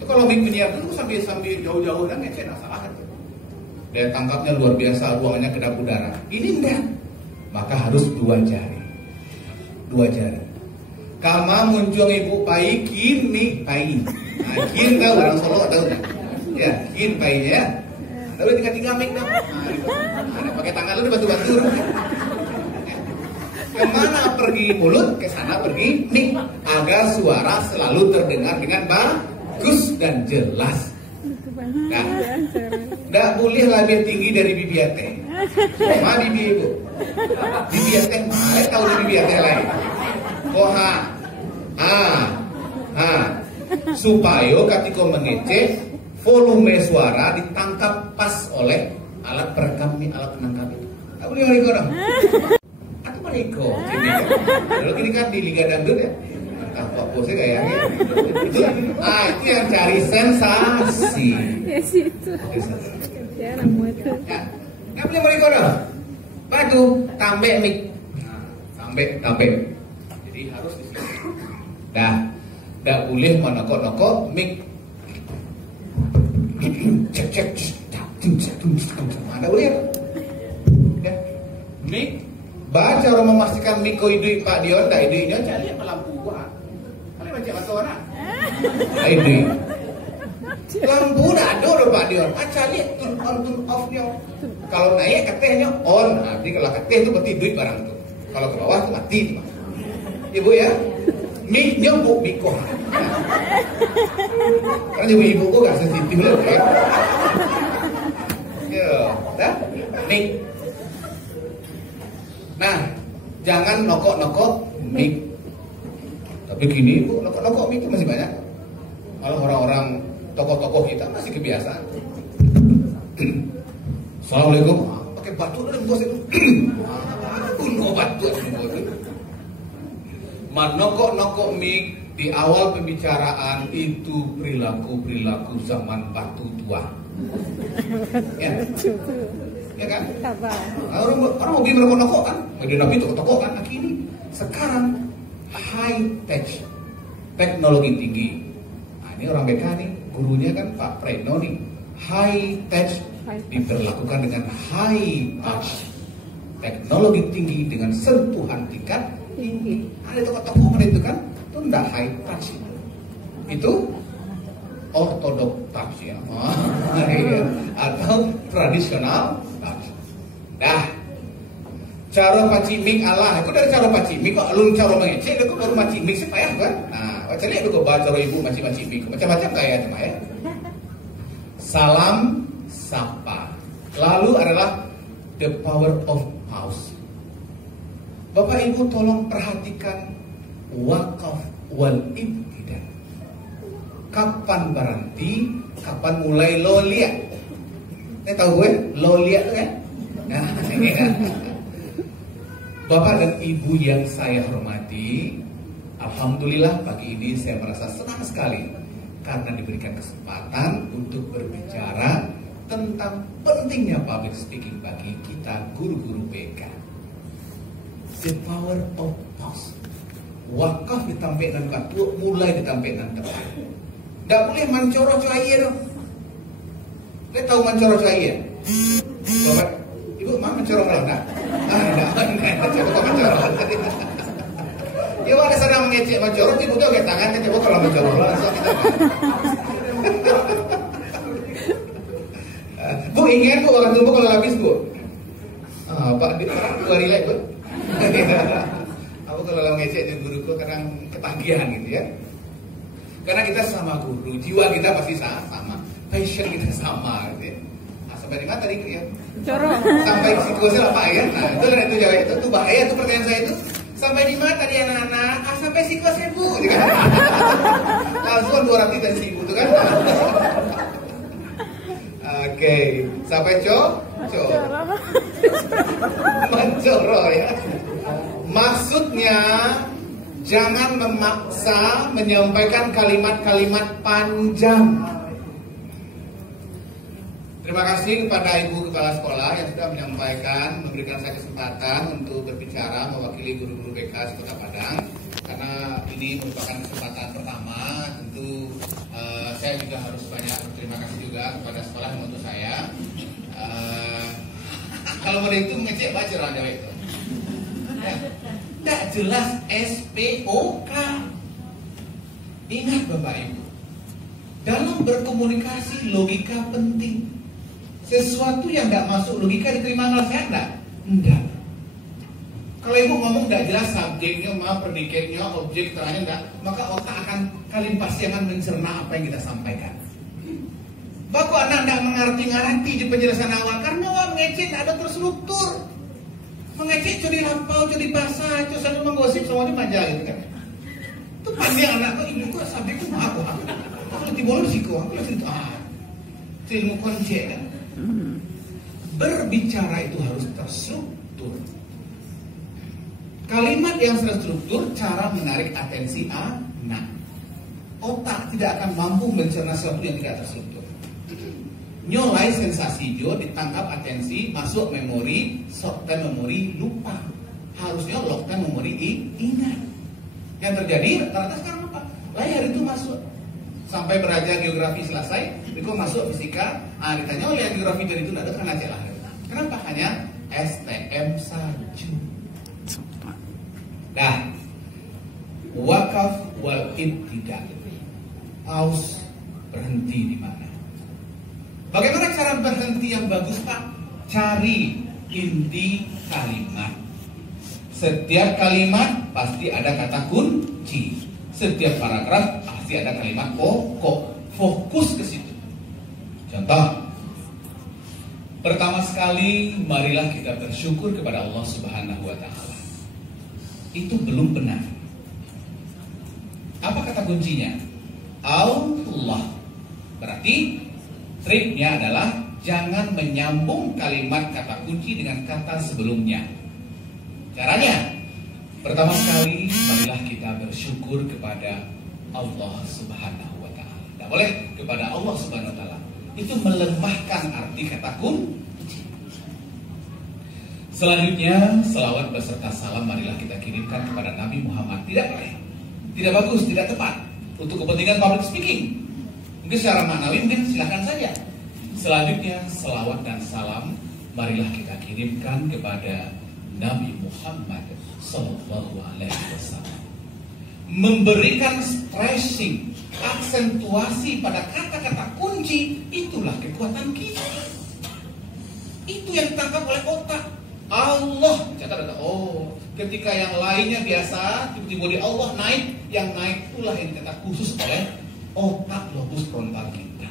Itu kalau mic penyiar itu sambil jauh-jauh dan ngecek salah kan. Daya tangkapnya luar biasa, ruangannya kedap udara. Ini enggak. Maka harus 2 jari. 2 jari. Kama muncul ibu pai kin mic pai. Nah, kin tahu orang Solo tahu kan? Ya, kin painya ya. Lalu tinggal mic dong. Nah, pakai tangan lu dibantu-bantu. Kemana pergi mulut, ke sana pergi mic. Agar suara selalu terdengar dengan bagus dan jelas. Nah, nggak boleh lebih tinggi dari bibiate. Cuma bibi ibu. Bibiate mana tahu dari bibiate lain. Koha, supaya ketika mengecek volume suara ditangkap pas oleh alat perekam ini, alat penangkap itu. Tak boleh mereka orang. Aku mereka. Kalau ini kan di Liga Dangdut ya. Apa posnya kayaknya. Itu yang cari sensasi. Ya situ. Ya ramu itu. Ya, nggak boleh mereka orang. Batu tambah mic. Tambah. Jadi harus di sini. Dah, nggak boleh menokok-nokok mic. Cek mana boleh ya mic baca orang memastikan mic ko idui Pak Dion dah iduinya cari lampu gua kalian baca bahasa orang idui lampu dah ada loh Pak Dion cari turn on turn off nya kalau naik ketehnya on nanti kalau keteh itu berarti duit barang itu kalau ke bawah itu mati ibu ya mic nya bu mic ko karena ibu-ibu kok gak sensitif loh ya. Dah, mic. Nah, jangan nokok-nokok mic. Tapi gini bu, nokok-nokok mic itu masih banyak. Kalau orang-orang tokoh-tokoh kita masih kebiasaan. Assalamualaikum. Pakai batu dan bos itu. Batu. Menokok-nokok mic di awal pembicaraan itu perilaku zaman batu tua. Ya, ya kan? Orang hobi merokok-nokok kan, media nabi toko-toko kan. Nah, kini sekarang high tech, teknologi tinggi. Nah, ini orang BK nih, gurunya kan Pak Preno nih. High tech diperlakukan dengan high touch, teknologi tinggi dengan sentuhan tingkat tinggi. Ada toko-toko itu kan, itu enggak high touch, itu ortodok touch ya, atau tradisional touch. Dah, cara paci mic Allah, aku dari cara paci mic kok lu cara mengecek, aku baru paci mic supaya kan. Nah, baca lihat aku baca ibu paci mic, macam-macam kayak cuma ya. Salam sapa, lalu adalah the power of pause. Bapak Ibu tolong perhatikan wakaf wal ibtidah. Kapan berhenti, kapan mulai lolia. Tahu gue lolia tuh kan? Nah, ini kan. Bapak dan Ibu yang saya hormati, alhamdulillah pagi ini saya merasa senang sekali karena diberikan kesempatan untuk berbicara tentang pentingnya public speaking bagi kita guru-guru BK. The power of pause. Wakaf ditampilkan batu, mulai ditampilkan tepat. Tidak boleh mancoro cahaya dong. Kita tahu mancoro cahaya. Bapak, Ibu mah mancoro nggak? Enggak, coba mancoro. Ya ada sedang mengecek mancoro, Ibu tuh kayak tangan kan coba kalau mancoro langsung kita. Bu ingin Bu orang tumbuh kalau habis Bu. Pak di dua hari lagi Bu. Aku kalau ngecek di guruku kadang ketagihan gitu ya. Karena kita sama guru, jiwa kita pasti sama, passion kita sama gitu ya. Nah, sampai di mana tadi ya? Corong. Sampai psikosel apa ya? Nah, itu jawab itu bahaya tuh pertanyaan saya itu. Sampai di mana tadi anak-anak? Sampai psikosel Bu. Langsung 200 dan 1000 tuh kan. Oke, sampai mencoro ya. Maksudnya jangan memaksa menyampaikan kalimat-kalimat panjang. Terima kasih kepada Ibu Kepala Sekolah yang sudah memberikan saya kesempatan untuk berbicara mewakili guru-guru BK Kota Padang. Karena ini merupakan kesempatan pertama, tentu saya juga harus banyak berterima kasih juga kepada sekolah yang membantu saya. Kalau pada itu mengecek baca orang Jawa itu. Tidak jelas SPOK. Ingat Bapak Ibu, dalam berkomunikasi logika penting. Sesuatu yang tidak masuk logika diterima oleh saya enggak. Kalau ibu ngomong tidak jelas subjeknya, predikatnya, objek terangnya enggak, maka otak pasti akan mencerna apa yang kita sampaikan. Baku anak tidak mengerti di penjelasan awal karena mengecek ada terstruktur. Mengecek jadi lampau, jadi basah, itu selalu menggosip semuanya manja gitu kan. Itu pandai anak kok ibu kok subjekku aku. Kalau tiba-tiba sih kok aku langsung ilmu konsep kan. Berbicara itu harus terstruktur. Kalimat yang terstruktur, cara menarik atensi anak. Otak tidak akan mampu mencerna sesuatu yang tidak terstruktur. Nyolai sensasi jo, ditangkap atensi, masuk memori, short-term memori, lupa. Harusnya long-term memori ingat. Yang terjadi rata-rata sekarang apa? Layar itu masuk. Sampai belajar geografi selesai, Riko masuk fisika, ditanya oleh yang geografi jadi itu ada karena celah. Kenapa hanya STM saja? Nah, wakaf wal ibtidah. Pause, berhenti di mana? Bagaimana cara berhenti yang bagus, Pak? Cari inti kalimat. Setiap kalimat pasti ada kata kunci. Setiap paragraf pasti ada kalimat pokok. Fokus ke situ. Contoh, pertama sekali marilah kita bersyukur kepada Allah Subhanahu wa taala. Itu belum benar. Apa kata kuncinya? Allah. Berarti triknya adalah jangan menyambung kalimat kata kunci dengan kata sebelumnya. Caranya, pertama sekali marilah kita bersyukur kepada Allah Subhanahu wa taala. Tidak boleh kepada Allah Subhanahu wa taala. Itu melemahkan arti kata kunci. Selanjutnya, selawat beserta salam marilah kita kirimkan kepada Nabi Muhammad. Tidak boleh, tidak bagus, tidak tepat untuk kepentingan public speaking. Mungkin secara maknawi mungkin silakan saja. Selanjutnya, selawat dan salam marilah kita kirimkan kepada Nabi Muhammad Sallallahu Alaihi Wasallam. Memberikan stressing, aksentuasi pada kata-kata kunci, itulah kekuatan kita. Itu yang ditangkap oleh otak. Allah, catat ada. Oh, ketika yang lainnya biasa, tiba-tiba di Allah naik, yang naik itulah yang dicatat khusus oleh otak lobus frontal kita.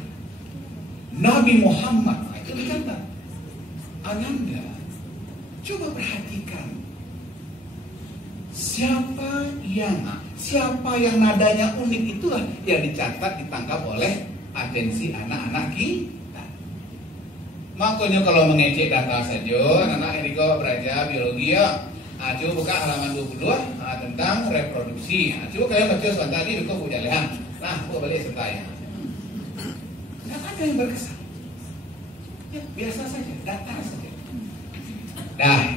Nabi Muhammad, itu dikata. Ananda, coba perhatikan. Siapa yang nadanya unik, itulah yang dicatat, ditangkap oleh atensi anak-anak kita. Makanya kalau mengecek data saja, anak-anak Eriko belajar biologi ya. Coba buka halaman 22 tentang reproduksi. Coba kalian baca sebentar lagi, Eriko punya lihat. Nah, buka balik sertanya. Tidak ada yang berkesan. Ya, biasa saja, data saja. Nah,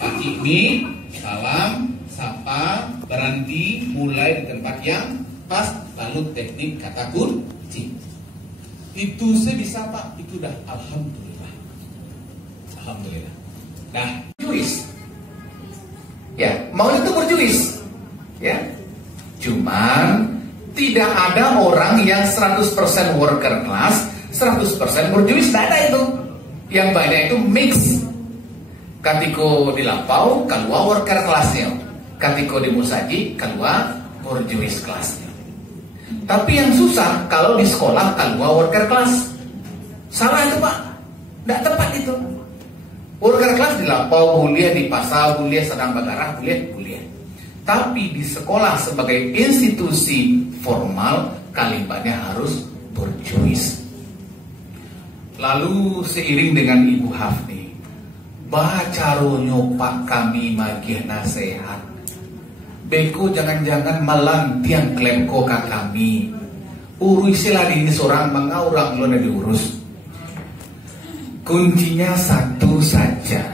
Pak Cikmi, salam, sapa, berhenti, mulai di tempat yang pas, lalu teknik kata kunci. Itu sebisa Pak, itu dah alhamdulillah. Alhamdulillah. Nah, berjuis. Ya, mau itu berjuis. Ya. Cuman tidak ada orang yang 100% worker class, 100% berjuis, tidak ada itu. Yang banyak itu mix. Katiko di lampau, keluar worker kelasnya. Katiko di musaji, keluar berjuis kelasnya. Tapi yang susah kalau di sekolah keluar worker kelas. Salah itu Pak, tidak tepat itu. Worker kelas di lampau, kuliah di pasar, kuliah sedang bergarah, kuliah. Tapi di sekolah sebagai institusi formal, kalimatnya harus berjuis. Lalu seiring dengan Ibu Hafni, bacaro nyopak kami magih nasihat. Beko jangan-jangan malang tiang klemko ka kami. Urusilah ini seorang mengaurang lo na diurus. Kuncinya satu saja.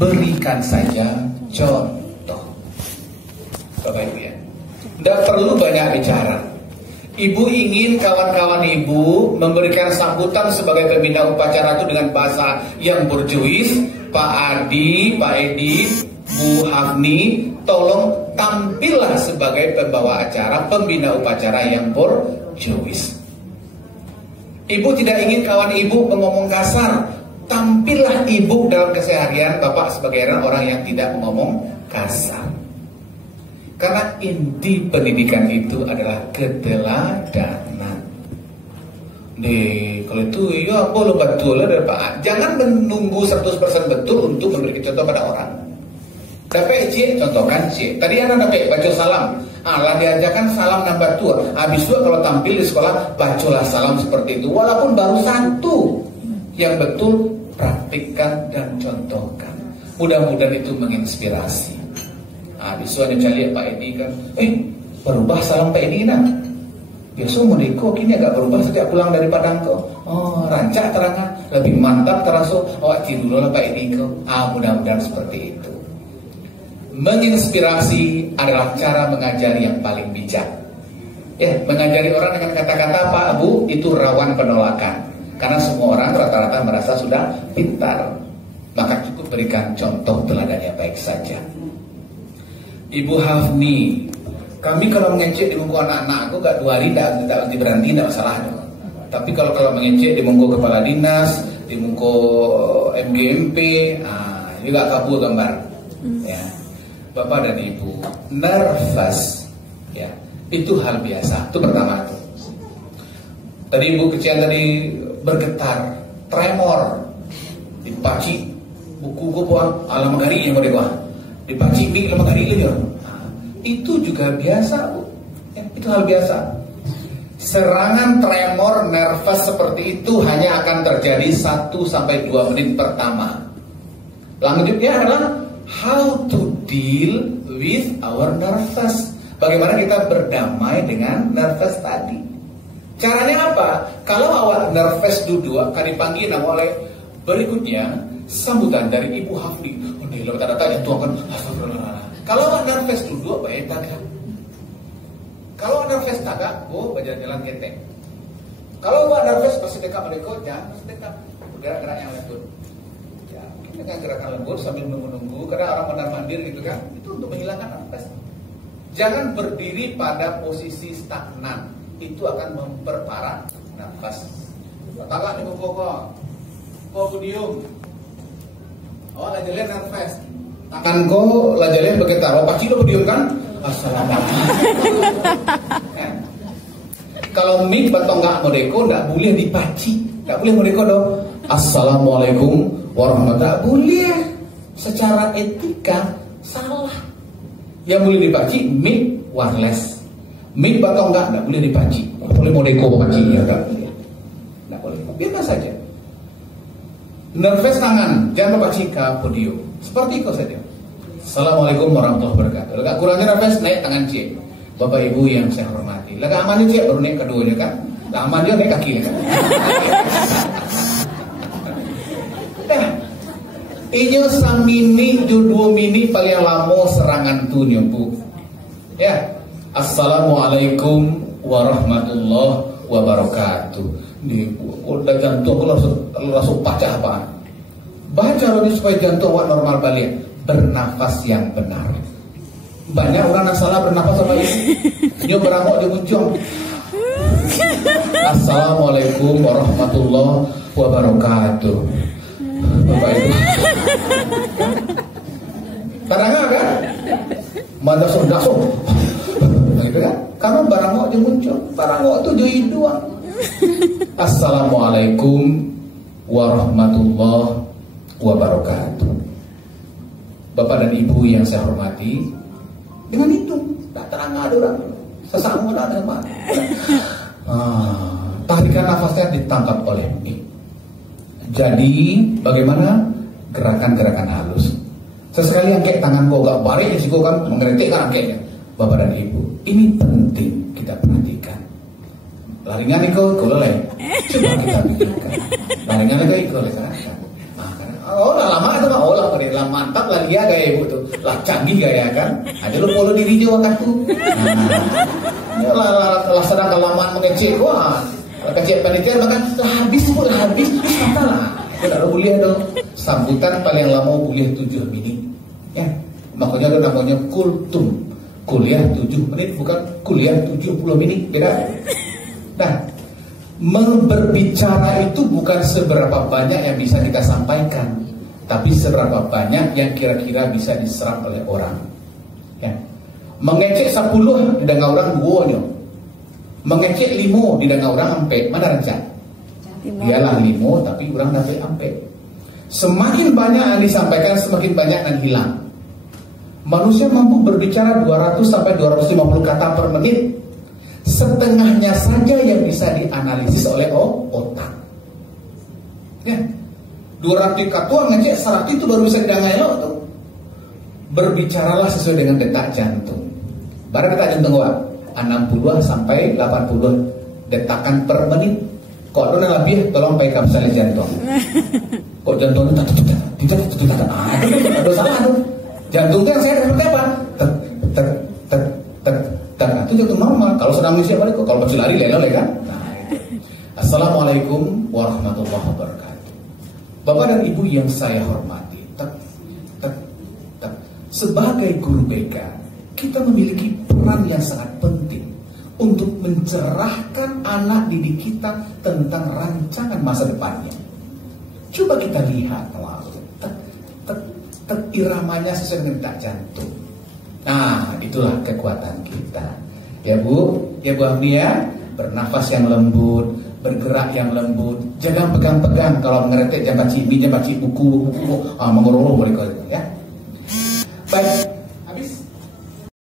Berikan saja contoh. Bapak Ibu ya. Tidak perlu banyak bicara. Ibu ingin kawan-kawan ibu memberikan sambutan sebagai pembina upacara itu dengan bahasa yang berjuis. Pak Adi, Pak Edi, Bu Hafni, tolong tampillah sebagai pembawa acara, pembina upacara yang berjuis. Ibu tidak ingin kawan ibu mengomong kasar. Tampillah ibu dalam keseharian Bapak sebagai orang yang tidak mengomong kasar. Karena inti pendidikan itu adalah keteladanan. Kalau itu ya boleh betul lah Pak. Jangan menunggu 100% betul untuk memberi contoh pada orang. Dapat cik, contohkan cik. Tadi anak dapat baca salam. Allah diajarkan salam nambah tua. Habis itu kalau tampil di sekolah bacalah salam seperti itu. Walaupun baru satu, yang betul praktikkan dan contohkan. Mudah-mudahan itu menginspirasi. Habis itu ada cari Pak Edi kan, berubah salam Pak Edi nak. Biasa modeko kini agak berubah sejak pulang dari Padang kau. Oh, rancak terangan, lebih mantap terasa. Oh, dulu lah Pak Edi kau. Mudah-mudahan seperti itu. Menginspirasi adalah cara mengajari yang paling bijak. Ya, mengajari orang dengan kata-kata Pak Bu itu rawan penolakan. Karena semua orang rata-rata merasa sudah pintar. Maka cukup berikan contoh teladan yang baik saja. Ibu Hafni, kami kalau mengecek di muka anak-anak aku gak 2 hari tidak berhenti, tidak masalah. Tapi kalau mengecek di muka kepala dinas, di muka MGMP, juga kabur gambar. Ya. Bapak dan Ibu, nervous, ya, itu hal biasa. Itu pertama itu. Tadi Ibu kecil tadi bergetar, tremor, dipaci, buku gue buang, alam gari yang mau dibuang, dipaci mie alam gari ini, itu juga biasa, Bu. Ya, itu hal biasa. Serangan tremor, nervous seperti itu hanya akan terjadi 1-2 menit pertama. Lanjutnya adalah how to deal with our nervous. Bagaimana kita berdamai dengan nervous tadi. Caranya apa? Kalau awak nervous duduk akan dipanggil oleh berikutnya sambutan dari Ibu Hafni. Lo tanda-tanya tuangkan. Kalau awak nervous duduk baik tagak. Kalau awak nervous tagak, berjalan keteng. Kalau awak nervous masih dekat mereka, jangan masih dekat. Gerak-gerak yang lembut. Ya, mungkin dengan gerakan lembut sambil menunggu karena orang mondar-mandir gitu kan. Itu untuk menghilangkan nervous. Jangan berdiri pada posisi stagnan. Itu akan memperparah nafas. Tagak di muka kau diam. Awak lajalan nafas. Tangan kau lajalan bergetar. Pasti lo diam kan? Assalamualaikum. Kalau mik batong nggak modeko, nggak boleh dipaci, nggak boleh modeko dong. Assalamualaikum warahmatullahi wabarakatuh. Boleh. Secara etika salah. Yang boleh dipaci mik wireless. Mik batong nggak boleh dipaci. Boleh modeko pacinya nggak boleh. Nggak boleh. Biarkan saja. Nervous tangan, jangan paci ke podium. Seperti itu saja. Assalamualaikum warahmatullahi wabarakatuh. Agak kurangnya nervous naik tangan cik. Bapak Ibu yang saya hormati. Lega aman cik baru naik keduanya kan. Lah aman dia naik kaki kan. Inyo samini 2 mini paling lama serangan tu Bu. Ya. Assalamualaikum warahmatullahi wabarakatuh. Di udah jantung langsung pecah apa? Baca ini supaya jantung awak normal balik. Bernafas yang benar. Banyak orang yang salah bernafas sama ini. Dia berangok di ujung. Assalamualaikum warahmatullahi wabarakatuh. Bapak Ibu. Kadang-kadang kan? Mana langsung. Gitu kan? Karena barangok dia muncul. Barangok itu jadi dua. Assalamualaikum warahmatullahi wabarakatuh. Bapak dan Ibu yang saya hormati, dengan itu tak terang ada orang sesama ada teman. Tarikan nafasnya ditangkap oleh mik. Jadi bagaimana gerakan-gerakan halus? Sesekali angkat tangan kau gak balik, risiko kan mengeretik kan angkatnya. Bapak dan Ibu, ini penting kita perhatikan. Laringan kau leleh, coba kita pikirkan. Laringan kau leleh kan? Oh, lama itu mah olah lah mantap lah dia gaya Ibu tuh, lah canggih gaya kan? Ada lu polo diri dia waktu tuh. Nah, lah sedang kelamaan mengecek, wah. Kecil panitia bahkan habis kata lah. Tidak kuliah dong. Sambutan paling lama kuliah 7 menit. Ya, makanya ada namanya kultum. Kuliah 7 menit bukan kuliah 70 menit, beda. Nah, berbicara itu bukan seberapa banyak yang bisa kita sampaikan, tapi seberapa banyak yang kira-kira bisa diserap oleh orang. Ya. Mengecek 10 di dengar orang 2-nya. Mengecek 5 di dengar orang ampe, mana rencana? Dialah 5 tapi orang dapat ampe. Semakin banyak yang disampaikan, semakin banyak yang hilang. Manusia mampu berbicara 200 sampai 250 kata per menit. Setengahnya saja yang bisa dianalisis oleh otak. Ya. 200 kata ngecek 100 itu baru bisa didengar tuh. Berbicaralah sesuai dengan detak jantung. Barang detak jantung 60 sampai 80 detakan per menit. Kok lu lebih tolong pakai kapsul jantung. Kok jantungnya tidak ada salah tuh. Jantungnya yang sehat seperti apa? Itu jantung normal. Kalau sedang misi balik kok, kalau masih lari lele kan. Nah, Assalamualaikum warahmatullahi wabarakatuh. Bapak dan Ibu yang saya hormati, sebagai guru BK, kita memiliki peran yang sangat penting untuk mencerahkan anak didik kita tentang rancangan masa depannya. Coba kita lihat, iramanya sesuai dengan detak jantung. Nah, itulah kekuatan kita. Ya Bu Abdi ya, bernafas yang lembut, bergerak yang lembut, jangan pegang-pegang. Kalau mengeretek jangan baca buku, mengurung mereka ya. Baik.